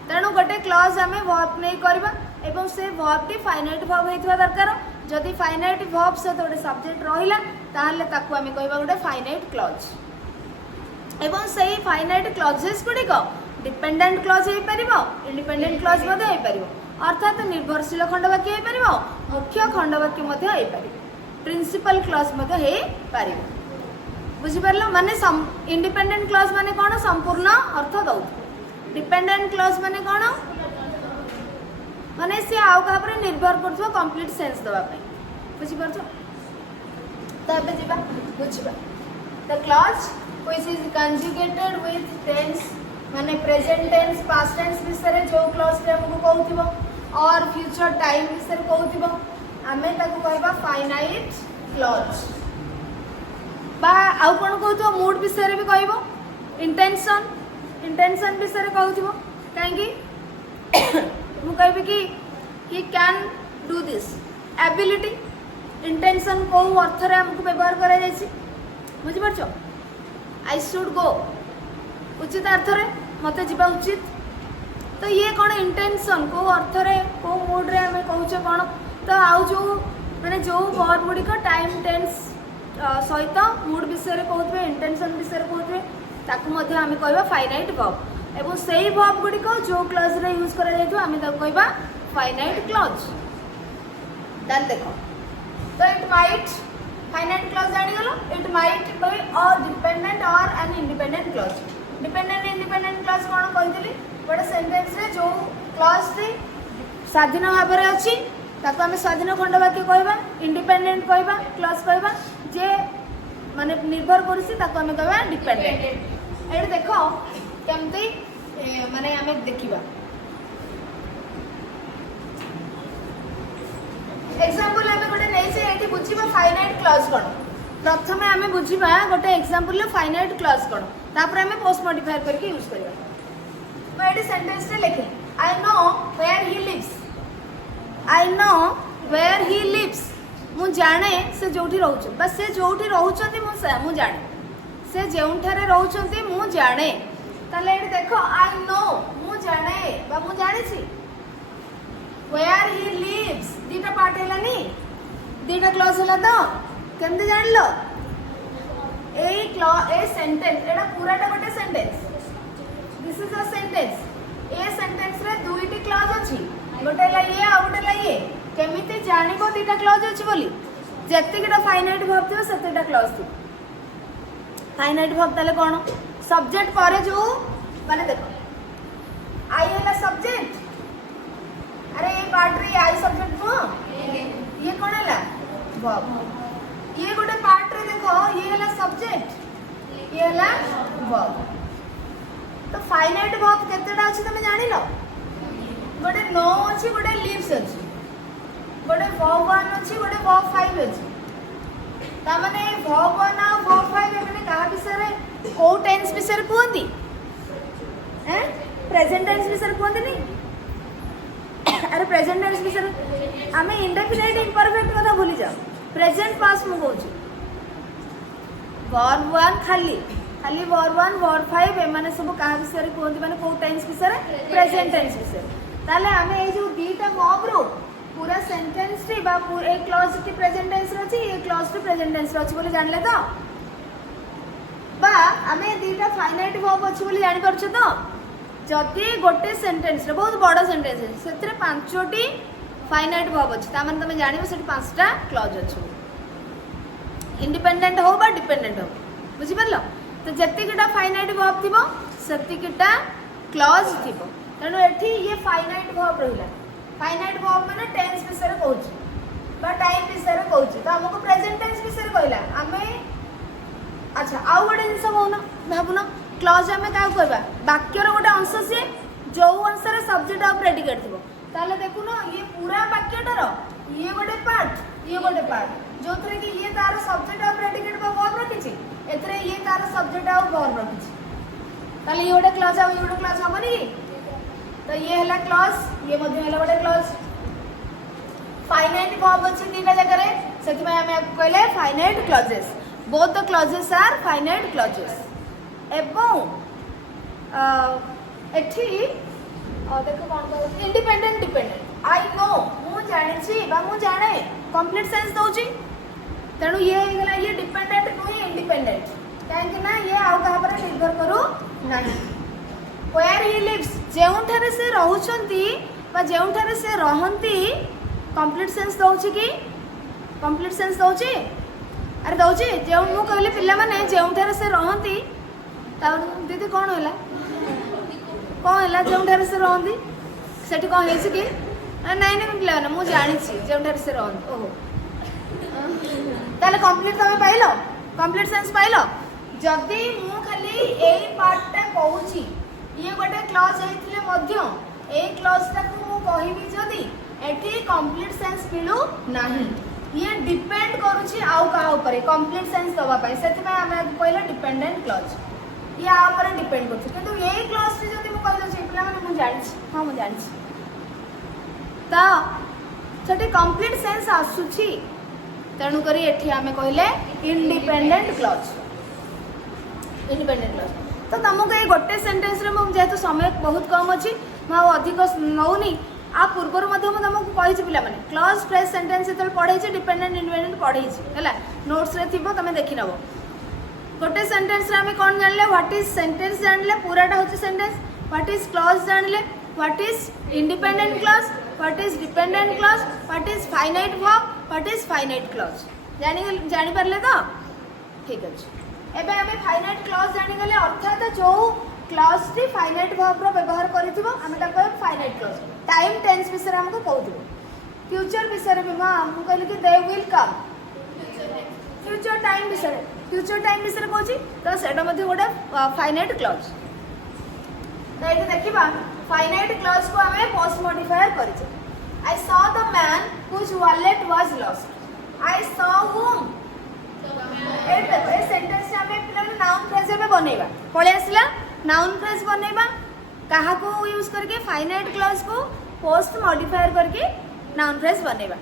तेणु गोटे क्लॉज हमें वर्ब नहीं करबा एवं से वर्ब टी फाइनाइट वर्ब हेतवा दरकार जदि फाइनाइट वर्ब से गोटे सब्जेक्ट रहिला ताहले ताकू हमें कहबा गोटे फाइनाइट क्लॉज एवं सही फाइनाइट क्लॉजेस गुडी को डिपेंडेंट क्लॉज हे परिबो इंडिपेंडेंट क्लॉज मध्ये हे परिबो अर्थात निर्भरशील खंडवाक्य हे परिबो मुख्य खंडवाक्य मध्ये हे परिबो प्रिंसिपल क्लॉज मध्ये हे परिबो बुझि परलो माने इंडिपेंडेंट क्लॉज माने कोन संपूर्ण अर्थ दउ डिपेंडेंट क्लॉज माने कोन माने से आउ का पर निर्भर करथो कंप्लीट सेंस दवा पे बुझि परछो तबे जिबा बुझिबा the clause which is conjugated with tense माने प्रेजेंट टेंस पास्ट टेंस विषय जो क्लॉज रे हमको कहउथिबो और फ्यूचर टाइम विषय कहउथिबो हमें ताको कहबा फाइनाइट क्लॉज बा आउ कोन कहतो मूड विषय रे भी कहबो इंटेंशन विषय रे कहउथिबो काहे कि मु कहबे कि he can do this ability intention को अर्थ रे हमको व्यवहार करा जायछि बुझि परछो आई शुड गो उचित अर्थ रे मते जिबा उचित तो ये कौन इंटेंशन को अर्थ रे को मूड रे हमें कहउछे कोन तो आउ जो माने जो वर्ब गुडी को टाइम टेंस सहित मूड विषय रे कहउथबे इंटेंशन विषय रे कहउथबे ताकू मध्ये हमें कहबा फाइनाइट वर्ब एवं सेही वर्ब गुडी को जो क्लॉज रे यूज करा जायतो हमें ताकू कहबा फाइनाइट क्लॉज देन देखो तो इट माइट फाइनाइट क्लॉज जानि गेलो it might be a dependent और an independent clause dependent independent clause कोन कहतिली बडे सेंटेंस रे जो क्लॉज रे स्वाधीन भाव रे अछि ताको हमें स्वाधीन खंडवाक्य कहबा इंडिपेंडेंट कहबा क्लॉज कहबा जे माने निर्भर करसी ताको हमें कहबा डिपेंडेंट एड देखो केमती माने हमें देखिबा एग्जांपल हमें गोटे नै से एठी बुझिबा फाइनाइट क्लॉज कोन प्रथमे हमें बुझिबा गोटे एग्जांपल ले फाइनाइट क्लॉज कोन तापर हमें पोस्ट मॉडिफायर करके यूज करबा मैं एठी सेंटेंस रे लिखे I know where he lives I know where he lives मु जाने से जोठी रहउछ बस से जोठी रहउछंती मु जाने से जेउठारे रहउछंती मु जाने ताले एठी देखो आई नो मु जाने बा मु जाने छी वेयर ही लिव्स दीटा पार्ट हैला नी दीटा क्लॉज हैला तो केमते जानलो ए सेंटेंस एटा पूराटा गोटे sentence this is a sentence a sentence रे दुईटी क्लॉज अछि गोटे ला ये आ गोटे ला ये केमिति जानिबो दीटा क्लॉज अछि बोली जेतिकिटा फाइनाइट वर्ब थियो सेतिटा क्लॉज थियो फाइनाइट वर्ब ताले कोन सब्जेक्ट पारे जो माने देखो आई हैला सब्जेक्ट अरे ये पार्ट रे आई सब्जेक्ट को ये कोन हैला वर्ब ये गोटे पार्ट रे देखो ये हैला सब्जेक्ट ये हैला वर्ब तो फाइनाइट वर्ब केतेटा अछि तमे जानि लो गोटे नो अछि गोटे लिव्स अछि गोटे वर्ब 1 अछि गोटे वर्ब 5 अछि ता माने वर्ब 1 आ वर्ब 5 एमने कहा विषय रे को टेंस विषय रे कहंती हैं प्रेजेंट टेंस विषय रे कहंती नहीं अरे प्रेजेंट टेंस विषय आम इंडेफिनाइट इम्परफेक्ट कथा भूली जाओ प्रेजेंट पास मु कहूँ वर्ब 1 खाली खाली वर्ब 1 वर्ब 5 एमाने सब कहा विषय कहते माने को टेंस विषय प्रेजेंट टेंस विषय ताले आमे ए जो दीटा मॉब रो पूरा सेंटेंस टी बा पूरा एक क्लॉज टी प्रेजेंट टेंस रो छी एक क्लॉज टी प्रेजेंट टेंस रो छी बोली जानले तो बा आमे दीटा फाइनाइट वर्ब अछि बोली जानि परछ तो जदि गोटे सेंटेंस रे बहुत बड़ सेंटेंस है सेतरे पांचोटी फाइनाइट वर्ब अछि ता माने तमे जानिबो सेठी पांचटा क्लॉज अछि इंडिपेंडेंट हो बा डिपेंडेंट हो बुझि परलो तो जतिकिटा फाइनाइट वर्ब थिबो सेतिकिटा क्लॉज थिबो तेणु एठी ये फाइनाइट वर्ब रहिला फाइनाइट वर्ब माने टेंस विषय कहूची बा टाइम विषय कहूची तो हमको प्रेजेंट टेंस विषय कहला आमे अच्छा आउ गोटे जिनस कहून भावुन क्लॉज आमे का कहबा वाक्यर गोटे अंश से जो अंश रे सब्जेक्ट और प्रेडिकेट थिबो ताले देखुन ये पूरा वाक्यटार ये गोटे पार्ट जो थरे कि ये तार सब्जेक्ट और प्रेडिकेट बा वर्ब रखिछि एथरे ये तार सब्जेक्ट और वर्ब रखिछि ताले ये गोटे क्लॉज आ ये गोटे क्लॉज हमनी तो ये हला क्लॉज ये मध्ये हला गोटे क्लॉज फाइनाइट वर्ब अछि तीनटा जगह रे सेति में हमें कहले finite clauses both the clauses are finite clauses एवं एठी देखो कोन कहू इंडिपेंडेंट डिपेंडेंट आई नो मु जानि छी बा मु जाने कंप्लीट सेंस दोची तेणु ये गला ये डिपेंडेंट नुहे इंडिपेंडेंट काहे ना ये आउ कहा पर निर्भर करू नाही वेयर ही लिव्स जेउठारे से रहउछंती बा जेउठारे से रहंती कंप्लीट सेंस दोची कि कंप्लीट सेंस दोची अरे दोची जेउ मु कहले पिल्ला माने जेउठारे से रहंती ता दीदी कोन होला जेउठारे से रहंती सेठी कोन हेछि कि नहीं नहीं पिल्ला ना मु जानि छी जेउठारे से रहंती ओहो ताले कंप्लीट तमे पाइलो कंप्लीट सेंस पाइलो जदी मु खाली एई पार्टटा कहूची ये गोटे क्लॉज हेतिले मध्य ए क्लॉज टाकू मु कहिबी जदी एठी कंप्लीट सेंस मिलु नाही ये डिपेंड करूची आउ का ऊपर कंप्लीट सेंस दवा पाई सेति में हम कहले डिपेंडेंट क्लॉज ये आ ऊपर डिपेंड करछ किंतु ए क्लॉज से जदी मु कहलो छै पिला माने मु जानि छी हां मु जानि छी ता सेठी कंप्लीट सेंस आसुची तेणु करी एठी आमे कहले इंडिपेंडेंट क्लॉज तो तुमको ये गोटे सेंटेंस रे मु जेहेतु समय बहुत कम अछि म अधिक नौनी आ पूर्वर मध्य मु तुमको कहि पिला माने क्लॉज फ्रेज सेंटेंस एतल पढै छी डिपेंडेंट इंडिपेंडेंट पढै छी हला नोट्स रे थिबो तमे देखि नबो गोटे सेंटेंस रे हमें कोन जानले व्हाट इज सेंटेंस जानले पूराटा होची सेंटेंस व्हाट इज क्लॉज जानले what is independent clause what is dependent clause what is finite verb what is finite clause जानि परले तो ठीक अछि एबे हमें फाइनाइट क्लॉज जानि गले अर्थात जो क्लॉज टी फाइनाइट वर्ब रो व्यवहार करिथिबो हमें ता कहब फाइनाइट क्लॉज टाइम टेंस विषय हमको कहउथिबो फ्यूचर विषय रे बिमा हमको कहले कि they will come future time विषय कहूची तो सेटा मध्ये गोटे फाइनाइट क्लॉज तो ये देखिबा फाइनाइट क्लॉज को हमें पोस्ट मॉडिफायर करिছে I saw the man whose wallet was lost I saw whom a sentence से हमें फिलहाल नाउन फ्रेज में बनेबा पळे आसला नाउन फ्रेज बनेबा कहा को यूज करके फाइनाइट क्लॉज को पोस्ट मॉडिफायर करके नाउन फ्रेज बनेबा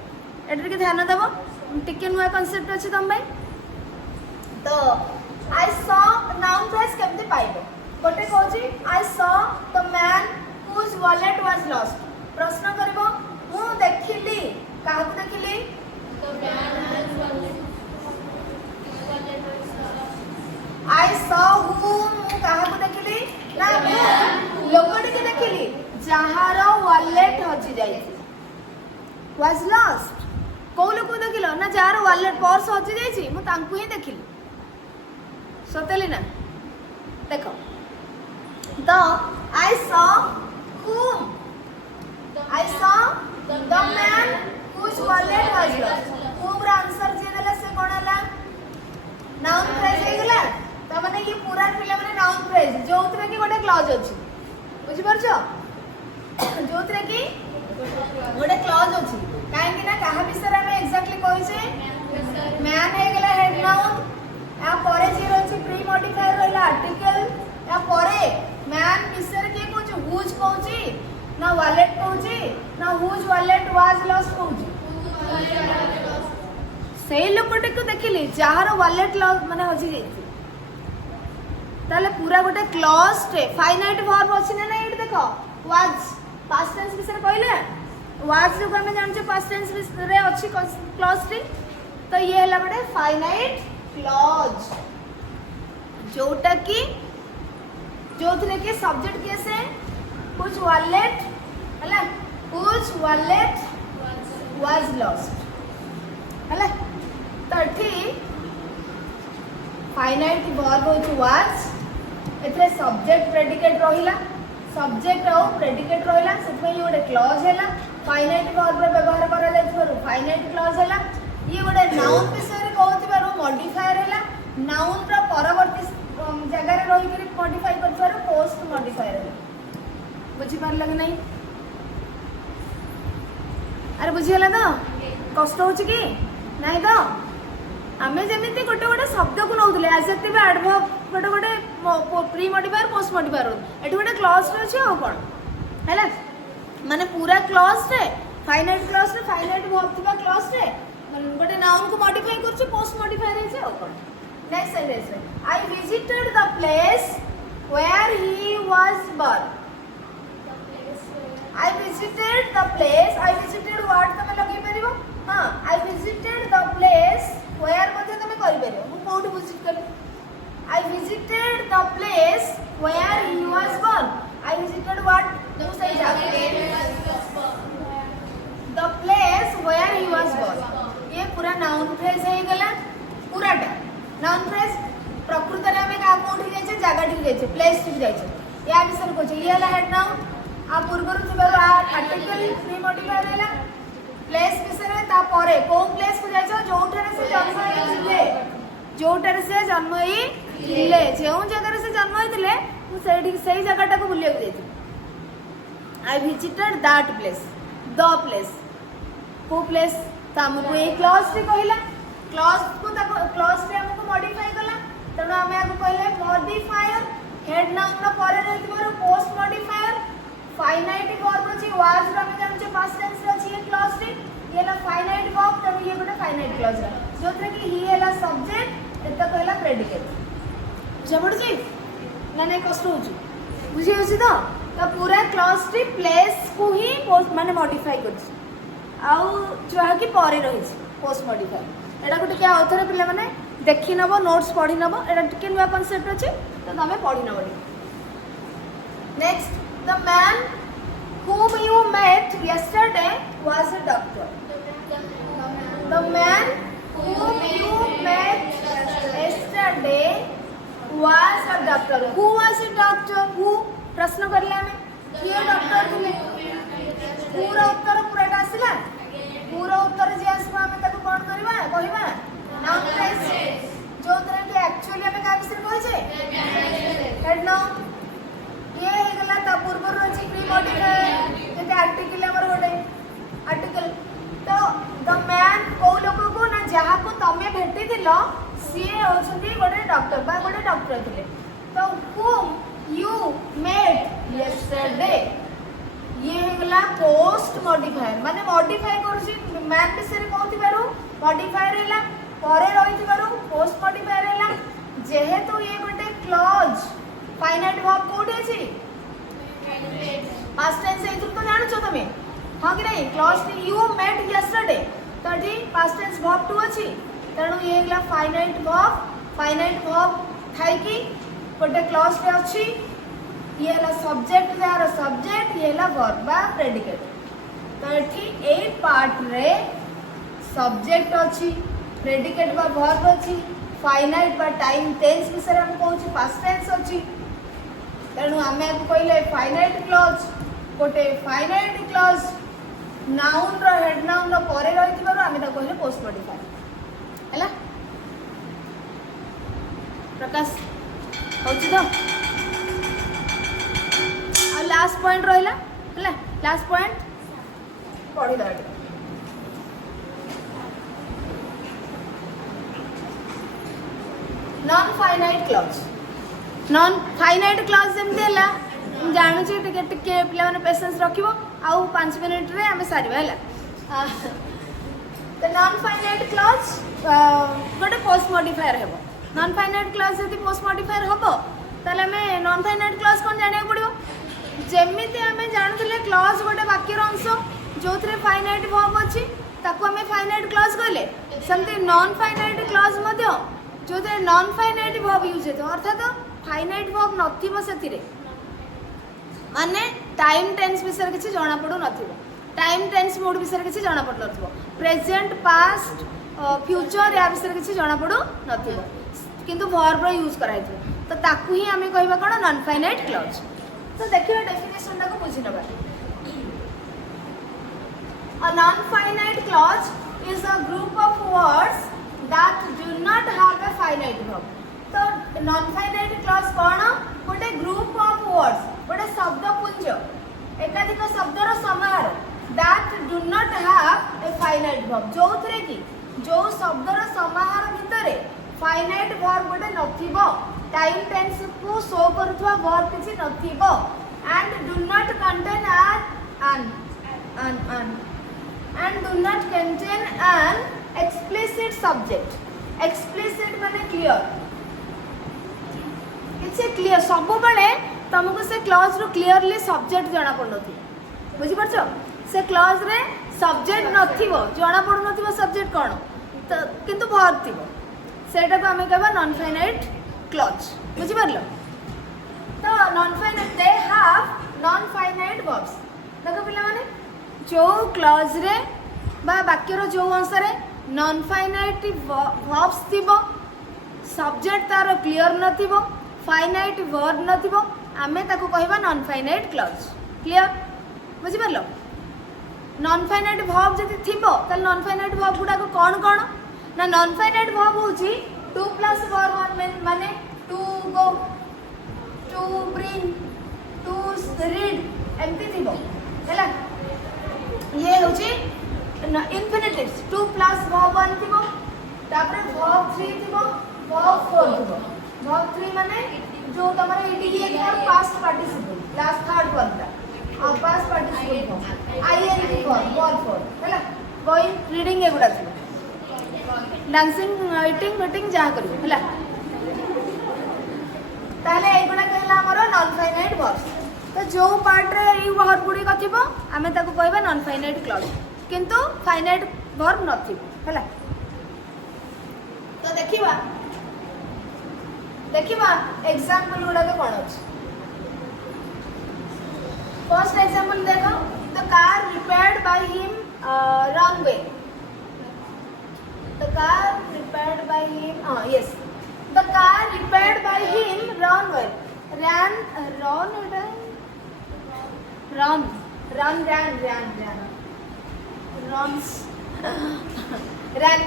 एटर के ध्यान देबो टिके नुआ कांसेप्ट अछि तम भाई तो आई सॉ नाउन फ्रेज केमते पाइबो गोटे कहूची I saw the man whose wallet was lost प्रश्न करबो मु देखिली काहा को देखिली the man has wallet I saw whom मु काहा को देखिली ना लोकडी के देखिली जहारो वॉलेट हजि जाई वाज लॉस्ट को लोक देखिलो ना जहारो वॉलेट पर्स हजि जाई मु तांकु ही देखिली सतेली ना देखो the I saw whom I saw the man whose wallet was lost whom रा आंसर जे देला से कोन हला नाउन फ्रेज हे गेला त माने ये पूरा पिला माने नाउन फ्रेज जोतरे की गोटे क्लॉज अछि बुझि परछो जोतरे की गोटे क्लॉज अछि काहे कि ना कहा विषय में एक्जेक्टली कहै छै मैन हे गेला हेड नाउन आ परे जे रहछि प्री मॉडिफायर रहला आर्टिकल या परे मैन विषय के कुछ हुज कहूची ना वॉलेट कहूची ना हुज वॉलेट वाज लॉस्ट कहूची से लोकटे को देखिली जार वॉलेट माने हजि जाइछि ताले पूरा गोटे क्लॉज टे फाइनाइट वर्ब अछि ना एट देखो वाज पास्ट टेंस विषय कहले वाज जो हमें जानछे पास्ट टेंस रे अछि क्लॉज टे तो ये हला बडे फाइनाइट क्लॉज जोटा की जोथरे के सब्जेक्ट कैसे कुछ वॉलेट हला कुछ वॉलेट वाज लॉस्ट हला तो ठीक फाइनाइट वर्ब होची वाज एथरे सब्जेक्ट प्रेडिकेट रहिला सब्जेक्ट और प्रेडिकेट रहिला सेतमे ये गोटे क्लॉज हैला फाइनाइट वर्ब रे व्यवहार करा जाय फाइनाइट क्लॉज हैला ये गोटे नाउन विषय रे कहतिबारो मॉडिफायर हैला नाउन रो परवर्ती जगह रे रही के मॉडिफाई करथारो पोस्ट मॉडिफायर हैला बुझी पारला कि नहीं अरे बुझी हला तो कष्ट होची कि नहीं तो आमे जेमिति गोटे गोटे शब्द को नौतले एडजेक्टिव एडवर्ब गोटे गोटे प्री मॉडिफायर पोस्ट मॉडिफायर एठी गोटे क्लॉज रे अछि आ कोन हैला माने पूरा क्लॉज रे फाइनाइट वर्ब थिबा क्लॉज रे गोटे नाउन को मॉडिफाई करछि पोस्ट मॉडिफायर रे छै आ कोन next sentence I visited the place where he was born I visited the place I visited what तमे लगे परिबो हां I visited the place where मध्ये तमे करि परिबो मु कोठी विजिट करी I visited the place where he was born I visited what जो सही the place where he was born ये पूरा नाउन फ्रेज हे गेला पूराटा नाउन फ्रेज प्रकृत रे हमें का कोठी जाय छै जगह ठीक जाय छै प्लेस ठीक जाय छै या विषय को छै ये हला हेड नाउन आ पूर्वरु थिबारो आर्टिकल प्री मॉडिफायर हैला प्लेस विषय रे ता परे को प्लेस को जाय छ जोठरे से जन्म होइले जोठरे से जन्म होइले जेउ जगह से जन्म होइले मु सेही जगहटा को बुलिया जायछि I visited that place the place को प्लेस ता हमको ए क्लॉज रे कहिला क्लॉज को ता क्लॉज रे हमको मॉडिफाई कला तनो हमें आगु कहले मॉडिफायर हेड नाउन न परे रहितबार पोस्ट मॉडिफायर फाइनाइट वर्ब अछि वाज रे हम जानछे पास्ट टेंस रे अछि ये क्लॉज रे ये ला फाइनाइट वर्ब तब ये गोटे फाइनाइट क्लॉज रे जोथरे कि ही हैला सब्जेक्ट एता कहला प्रेडिकेट जबड़ जी माने कष्ट होची बुझी होची तो पूरा क्लॉज रे प्लेस को ही पोस्ट माने मॉडिफाई करछि आउ जोहा कि परे रहिछि पोस्ट मॉडिफाई एटा गोटे क्या ऑथर पिले माने देखि नबो नोट्स पढि नबो एटा टिके नुवा कांसेप्ट अछि तो तमे पढि नबो next the man whom you met yesterday was a doctor the man whom you met yesterday was a doctor who was a doctor who प्रश्न करले हमें किए डॉक्टर थिले पूरा उत्तर पूराटा आसिला पूरा उत्तर जे आसबा हमें ताको कोन करबा कहबा नाउन फ्रेज जो तरह के एक्चुअली हमें का विषय कहै छै हेड नाउन ये हेगला ता पूर्व रोची प्री मॉडिफायर जेते आर्टिकल हमर गोटे आर्टिकल तो द मैन को लोक को ना जहा को तमे भेटि दिलो सीए होछथि गोटे डॉक्टर बा गोटे डॉक्टर थिले तो whom you met yesterday ये हेगला पोस्ट मॉडिफायर माने मॉडिफाई करछि मैन विषय कहति बारू मॉडिफायर हैला परे रहिति बारू पोस्ट मॉडिफायर हैला जेहेतु ये गोटे क्लॉज फाइनाइट वर्ब कोठी अछि पास्ट टेंस ए तो जानो छ तमे हां कि नहीं क्लॉज यू मेट यस्टरडे तडी पास्ट टेंस वर्ब टू अछि तणु ये हला फाइनाइट वर्ब थाई कि गोटे क्लॉज रे अछि ये हला सब्जेक्ट यार सब्जेक्ट ये हला वर्ब बा प्रेडिकेट तो एठी ए पार्ट रे सब्जेक्ट अछि प्रेडिकेट बा वर्ब अछि फाइनाइट बा टाइम टेंस विषय हम कहू पास्ट टेंस अछि तेणु आमे कहले फाइनाइट क्लॉज गोटे फाइनाइट क्लॉज नाउन रो हेड नाउन रो परे रहितबारो आमे ता कहले पोस्ट मॉडिफायर हैला प्रकाश होची तो आ लास्ट पॉइंट रहिला हैला लास्ट पॉइंट पढी दाडी नॉन फाइनाइट क्लॉज जेमते हला जानूचे टिके टिके पिला माने पेशेंस रखिबो आउ 5 मिनिट रे हमें सारिबा हैला तो नॉन फाइनाइट क्लॉज गोटे पोस्ट मॉडिफायर हेबो नॉन फाइनाइट क्लॉज यदि पोस्ट मॉडिफायर हेबो ताले हमें नॉन फाइनाइट क्लॉज कोन जानिया पड़िबो जेमिति हमें जानथिले क्लॉज गोटे वाक्यर अंश जोथरे फाइनाइट वर्ब अछि ताको हमें फाइनाइट क्लॉज कहले समते नॉन फाइनाइट क्लॉज मध्ये जोथरे नॉन फाइनाइट वर्ब यूज हेतो अर्थात फाइनाइट वर्ब नथिबो सेतिरे माने टाइम टेंस विषय किसी जाना पड़ू नथिबो टाइम टेंस मोड विषय किसी जाना पड़ नथिबो प्रेजेंट पास्ट फ्यूचर या विषय किसी जाना पड़ू नथिबो किंतु वर्ब रो यूज कराइथो तो ताकू ही हमें कहबा कोन नॉन फाइनाइट क्लॉज तो देखियो डेफिनेशन टा को बुझी नबा A non-finite clause is a group of words that do not have a finite verb. तो non-finite clause कौन? गोटे group of words, गोटे शब्दपुंज, एकाधिक शब्दर समाहार that do not have a finite verb. जो थरे की जो शब्दर समाहार भितरे finite verb गोटे नथिबो, time tense को शो करूथवा verb किछि नथिबो and do not contain and do not contain an explicit subject. Explicit माने clear. किछि क्लियर सब बळे तुमको से क्लॉज रो क्लियरली सब्जेक्ट जाना पड़नथि बुझि परछो से क्लॉज रे सब्जेक्ट नथिबो जाना पड़नथिबो सब्जेक्ट कोन तो किंतु वर्ब थिबो सेटा को हमें कहबा नॉन फाइनाइट क्लॉज बुझि परलो तो non finite they have non finite verbs देखो पिला माने जो क्लॉज रे बा वाक्यर जो अंश रे नॉन फाइनाइट वर्ब्स थिबो सब्जेक्ट तार क्लियर नथिबो फाइनाइट वर्ब नथिबो आमे ताको कहबा नॉन फाइनाइट क्लॉज क्लियर बुझि परलो नॉन फाइनाइट वर्ब जति थिबो त नॉन फाइनाइट वर्ब गुडा को कोन ना नॉन फाइनाइट वर्ब होची 2 प्लस वर्ब माने to go to bring to read एमती थिबो हैला ये होची इन्फिनिटिव्स 2 प्लस वर्ब 1 थिबो तापर वर्ब 3 थिबो वर्ब 4 थिबो वर्ब 3 माने जो तमरे एडी ये past participle last third one था अब पास्ट पार्टिसिपल आईएनजी वर्ब 4 हैला गोइंग रीडिंग एगुडा थिबो डांसिंग ईटिंग मीटिंग जा करियो हैला ताले एगुडा कहला हमरो नॉन फाइनाइट वर्ब्स तो जो पार्ट रे ई वर्ब गुडी कथिबो आमे ताको कहबा नॉन फाइनाइट क्लॉज किंतु फाइनाइट वर्ब नथिबो हैला तो देखिबा एग्जांपल गुडा के कोन अछि फर्स्ट एग्जांपल देखो the car repaired by him run way the car repaired by him yes the car repaired by him ran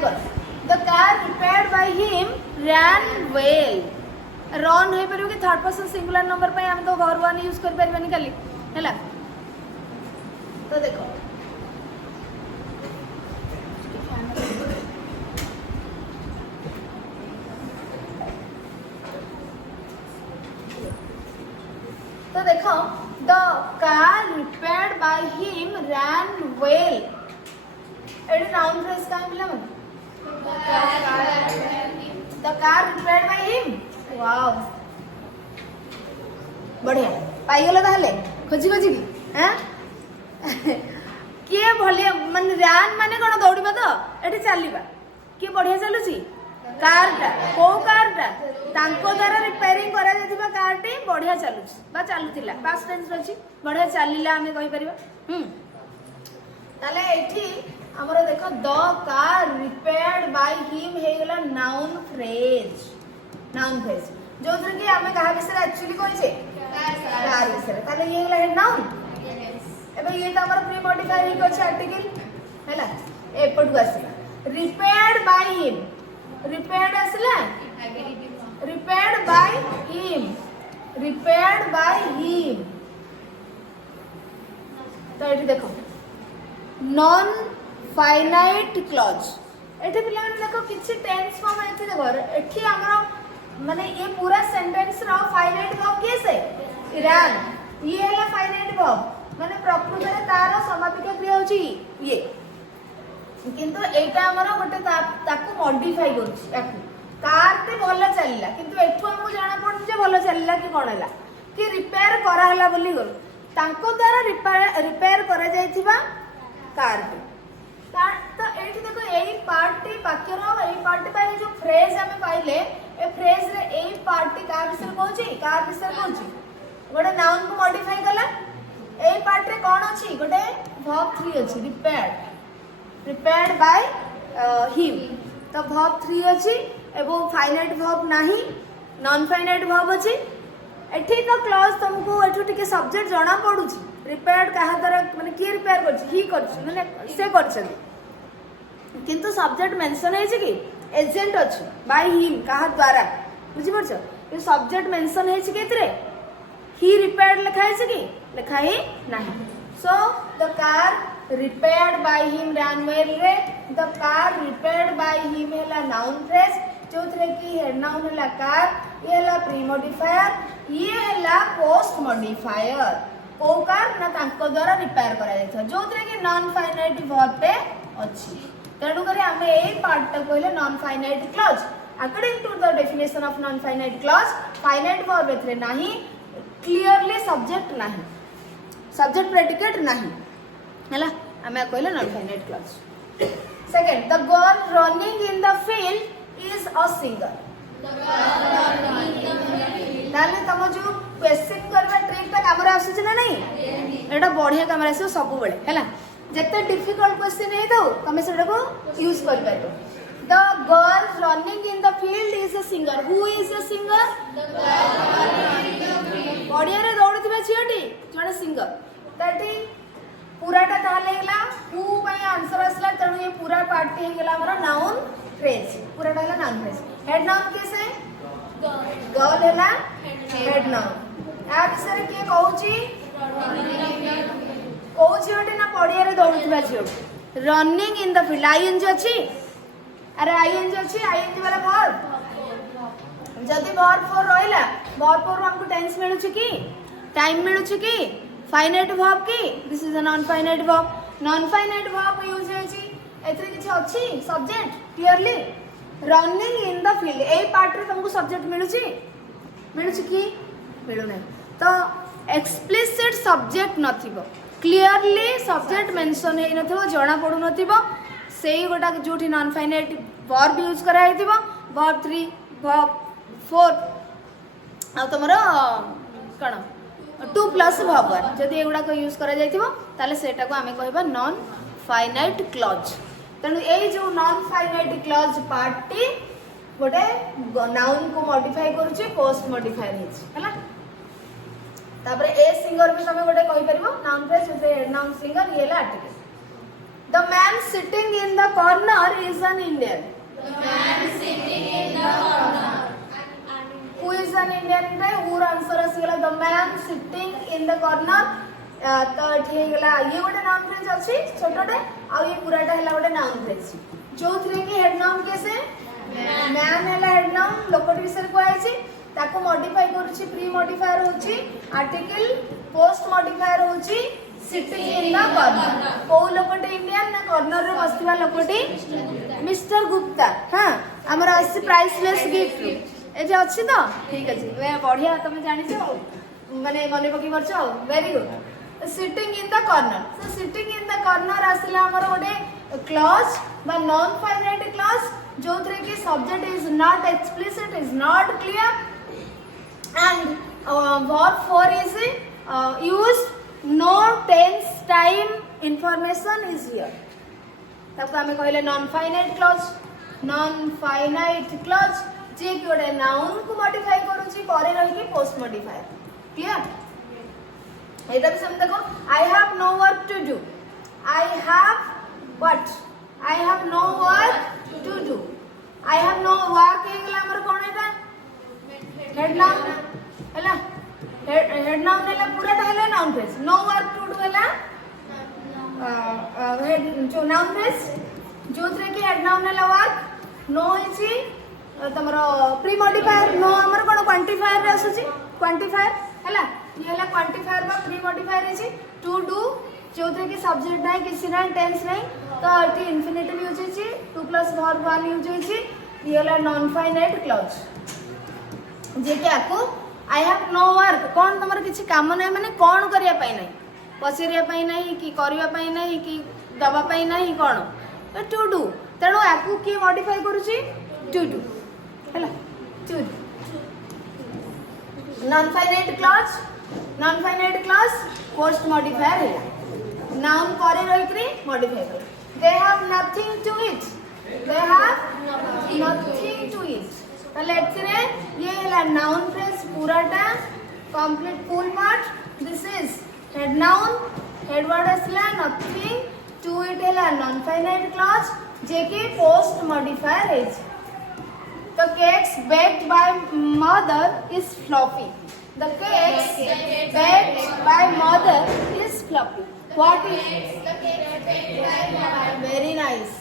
कर the car repaired by him ran well run होई परियो कि थर्ड पर्सन सिंगुलर नंबर पे हम तो वर्ब वन यूज कर परबनी खाली हैला तो देखो तो देखो the car repaired by him ran well एडी नाउन फ्रेज का मिला मन the car repaired by him wow बढ़िया पाई गेला ताहले खोजी की हैं किए भले मन रैन माने कोन दौड़िबा तो एठी चलीबा कि बढ़िया चलुची कारटा को कारटा तांको द्वारा रिपेयरिंग करा जेतिबा कारटी बढ़िया चलुची बा चालुतिला पास्ट टेंस रछि बढ़िया चलिला हमें कहि परिबा ताले एठी हमरो देखो the car repaired by him हे गेला नाउन फ्रेज जो थरे कि हमें कहा विषय एक्चुअली कोइ छे कार विषय ताले ये गेला नाउन एबे ये त हमर प्री मॉडिफायर ही कोछ आर्टिकल हैला एपटु आसीला repaired by him repaired asla repaired by him तो एठी देखो नॉन फाइनाइट क्लॉज एठी पिला माने देखो किछि टेंस फॉर्म एठी देखो एठी हमरो माने ये पूरा सेंटेंस रो फाइनाइट वर्ब केसे ran ये है फाइनाइट वर्ब माने प्रकृत रे तार समापिका क्रिया होची ये किंतु एटा हमर गोटे ताकू मॉडिफाई करछि ताकू कार ते भलो चलला किंतु एठु हमहु जाना पड़ जे भलो चलला कि कोन हला कि रिपेयर करा हला बोली गल तांको द्वारा रिपेयर करा जायथिबा कार के तो एठी देखो एई पार्टी वाक्य रो एई पार्टी पाई जो फ्रेज हमें पाइले ए फ्रेज रे एई पार्टी कार विषय कहूची कार विषय कहूची गोटे नाउन को मॉडिफाई कला एई पार्ट रे कोन अछि गोटे वर्ब 3 अछि repaired by him तो verb 3 अछि एवं finite verb नाही non finite verb अछि एठी तो क्लॉज तुमको एठु टिके सब्जेक्ट जणा पडुछि repaired कहा द्वारा माने की रिपेयर करछि ही करछि माने से करछन किंतु सब्जेक्ट मेंशन है कि एजेंट अछि by him कहा द्वारा बुझि परछ ये सब्जेक्ट मेंशन है केतरे ही repaired लिखा है कि लिखा ही नाही so the car repaired by him ran well रे the car repaired by him हैला noun phrase जोथरे की हेड नाउन हैला कार ये हैला प्री मॉडिफायर ये हैला पोस्ट मॉडिफायर को कार ना तांको द्वारा रिपेयर करा जायथा जोथरे की नॉन फाइनाइट वर्ब पे अछि तेडु करे हमें ए पार्ट तक कहले non finite clause according to the definition of non finite clause finite verb एथरे नाही क्लियरली सब्जेक्ट नाही सब्जेक्ट प्रेडिकेट नाही हला हमें कहले non finite clause second the girl running in the field is a singer ताले तम जो क्वेश्चन करबा ट्रिक ता कैमरा आसी ना नहीं एटा बढ़िया कैमरा आसी सब बेले हला जते डिफिकल्ट क्वेश्चन हे तो तमे सेटा को यूज कर पाइबो the girl running in the field is a singer who is a singer the girl running in the field बढ़िया रे दौड़थिबा छियटी जने सिंगर ताटी पूराटा ताले गेला हु पई आंसर आसला तणु ये पूरा पार्ट हे गेला हमर नाउन फ्रेज पूराटा गेला नाउन फ्रेज हेड नाउन कैसे गर्ल हैला हेड नाउन आ विषय के कहूची कहूची ओटे ना पड़िया रे दौड़थिबा छियो running in the field ING अछि अरे आईएनजी अछि आईएनजी वाला वर्ब जदी वर्ब 4 रहिला वर्ब 4 हमको टेंस मिलु छि की टाइम मिलु छि की फाइनाइट वर्ब की this is a non finite verb use है छी एथरे किछ अछि subject clearly running in the field ए पार्ट रे तुमको सब्जेक्ट मिलु छी की मिलु नै तो एक्सप्लिसिट सब्जेक्ट नथिबो क्लियरली सब्जेक्ट मेंशन हे नथिबो जणा पडु नथिबो सेही गोटा जोठी नॉन फाइनाइट वर्ब यूज करा हेतिबो वर्ब 3 वर्ब 4 आ तमरो कण 2 प्लस वर्ब 1 जदि एगुडा को यूज करा जायतिबो ताले सेटा को हमें कहबा नॉन फाइनाइट क्लॉज तनु ए जो नॉन फाइनाइट क्लॉज पार्टी गोटे नाउन को मॉडिफाई करूची पोस्ट मॉडिफायर हिच हला तापर ए सिंगर भी तमे गोटे कहि परिबो नाउन फ्रेज जे नाउन सिंगर ये ला article the man sitting in the corner is an Indian The man sitting in the corner. Who is an Indian रे who आंसर आसीगला the man sitting in the corner तो ठीक गला ये गोटे नाउन फ्रेज अछि छोटटे आ ये पूराटा हैला गोटे नाउन फ्रेज जोथरे की हेड नाउन कैसे मैन हैला हेड नाउन लोकट विषय को आइछि ताको मॉडिफाई करूछि प्री मॉडिफायर होछि आर्टिकल पोस्ट मॉडिफायर होछि सिटिंग इन द कॉर्नर को लोकट इंडियन ना कॉर्नर रे बसतिबा लोकटी मिस्टर गुप्ता हां हमर आसी प्राइसलेस गिफ्ट ए जे अछि तो ठीक अछि वे बढ़िया तुम जानि छो माने मने पकी परछो very good sitting in the corner so sitting in the corner आसला हमर गोटे क्लॉज बा नॉन फाइनाइट क्लॉज जोथरे की subject is not explicit is not clear and verb 4 is used no tense time information is here तब हमें कहले नॉन फाइनाइट क्लॉज जे कि गोटे नाउन को मॉडिफाई करूची करे रही कि पोस्ट मॉडिफायर क्लियर एटा भी हम देखो I have no work to do I have what I have no work to do I have no work हे गला हमर कोन एटा हेड नाउन हैला हेड नाउन हैला पूरा हैला noun phrase no work to do हैला हेड जो नाउन फ्रेज जोथरे कि हेड नाउन हैला वर्क नो हिची तमरो प्री मॉडिफायर नो हमर कोन क्वांटिफायर रे आसुची क्वांटिफायर हैला ये हैला क्वांटिफायर बा प्री मॉडिफायर है टू डू जो कि सब्जेक्ट नहीं किसी ना टेंस नहीं तो ये इंफिनिटिव यूज है 2 + वर्ब 1 यूज है ये हैला नॉन फाइनाइट क्लॉज जे कि आको आई हैव नो वर्क कौन तुम किसी काम ना माने कौन करिया पाई नहीं पचरिया पाई नहीं कि करिया पाई नहीं कि दबा पाई नहीं कौन टू डू तेणु आकु किए मॉडिफाई करुची टू डू हैला to do non finite clause post modifier है नाउन करे रही मॉडिफाई कर दे हैव नथिंग टू इट ताले एथिरे ये हैला नाउन फ्रेज पूराटा complete full part this is head noun head word असला नथिंग टू इट हैला नॉन फाइनाइट क्लॉज जे के पोस्ट मॉडिफायर है The cakes baked by mother is fluffy. The cakes baked by mother is fluffy. What is it? The cakes baked by mother. Very nice.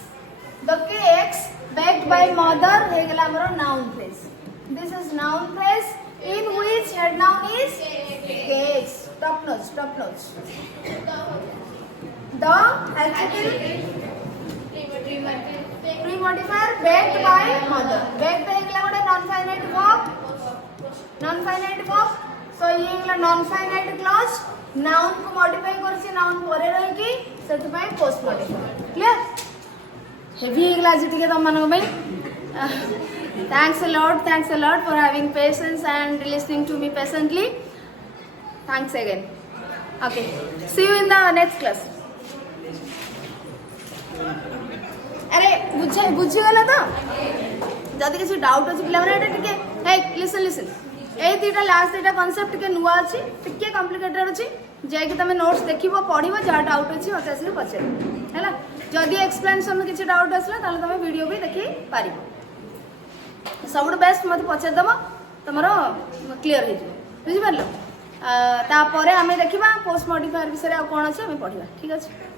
The cakes baked by mother है हमारा noun phrase. This is noun phrase in which head noun is cakes. Top notch. The adjective pre-modifier baked by mother. Baked है गोटे non-finite verb. So ये non-finite clause noun को modify करछि noun परे रही कि सेति पय post modify. Clear? Heavy है आज टिके तम मानको भाई. Thanks a lot for having patience and listening to me patiently. Thanks again. Okay. See you in the next class. अरे बुझीगला तो जदि किसी डाउट अच्छे पे लिसन ए दुटा लास्ट दुटा कनसेप्ट टे नुआ अच्छी टे कम्प्लिकेटेड अच्छी जाकि तुम नोट्स देख पढ़ जहाँ डाउट अच्छी मत आस पचार है जदि एक्सप्लेनेसन किसी डाउट आसला तुम वीडियो भी देखी पार सब बेस्ट मत पचारदेव तुम क्लीयर हो बुझिपार तापर आम देखा पोस्ट मॉडिफायर विषय कौन अच्छे आम पढ़ा ठीक अच्छे।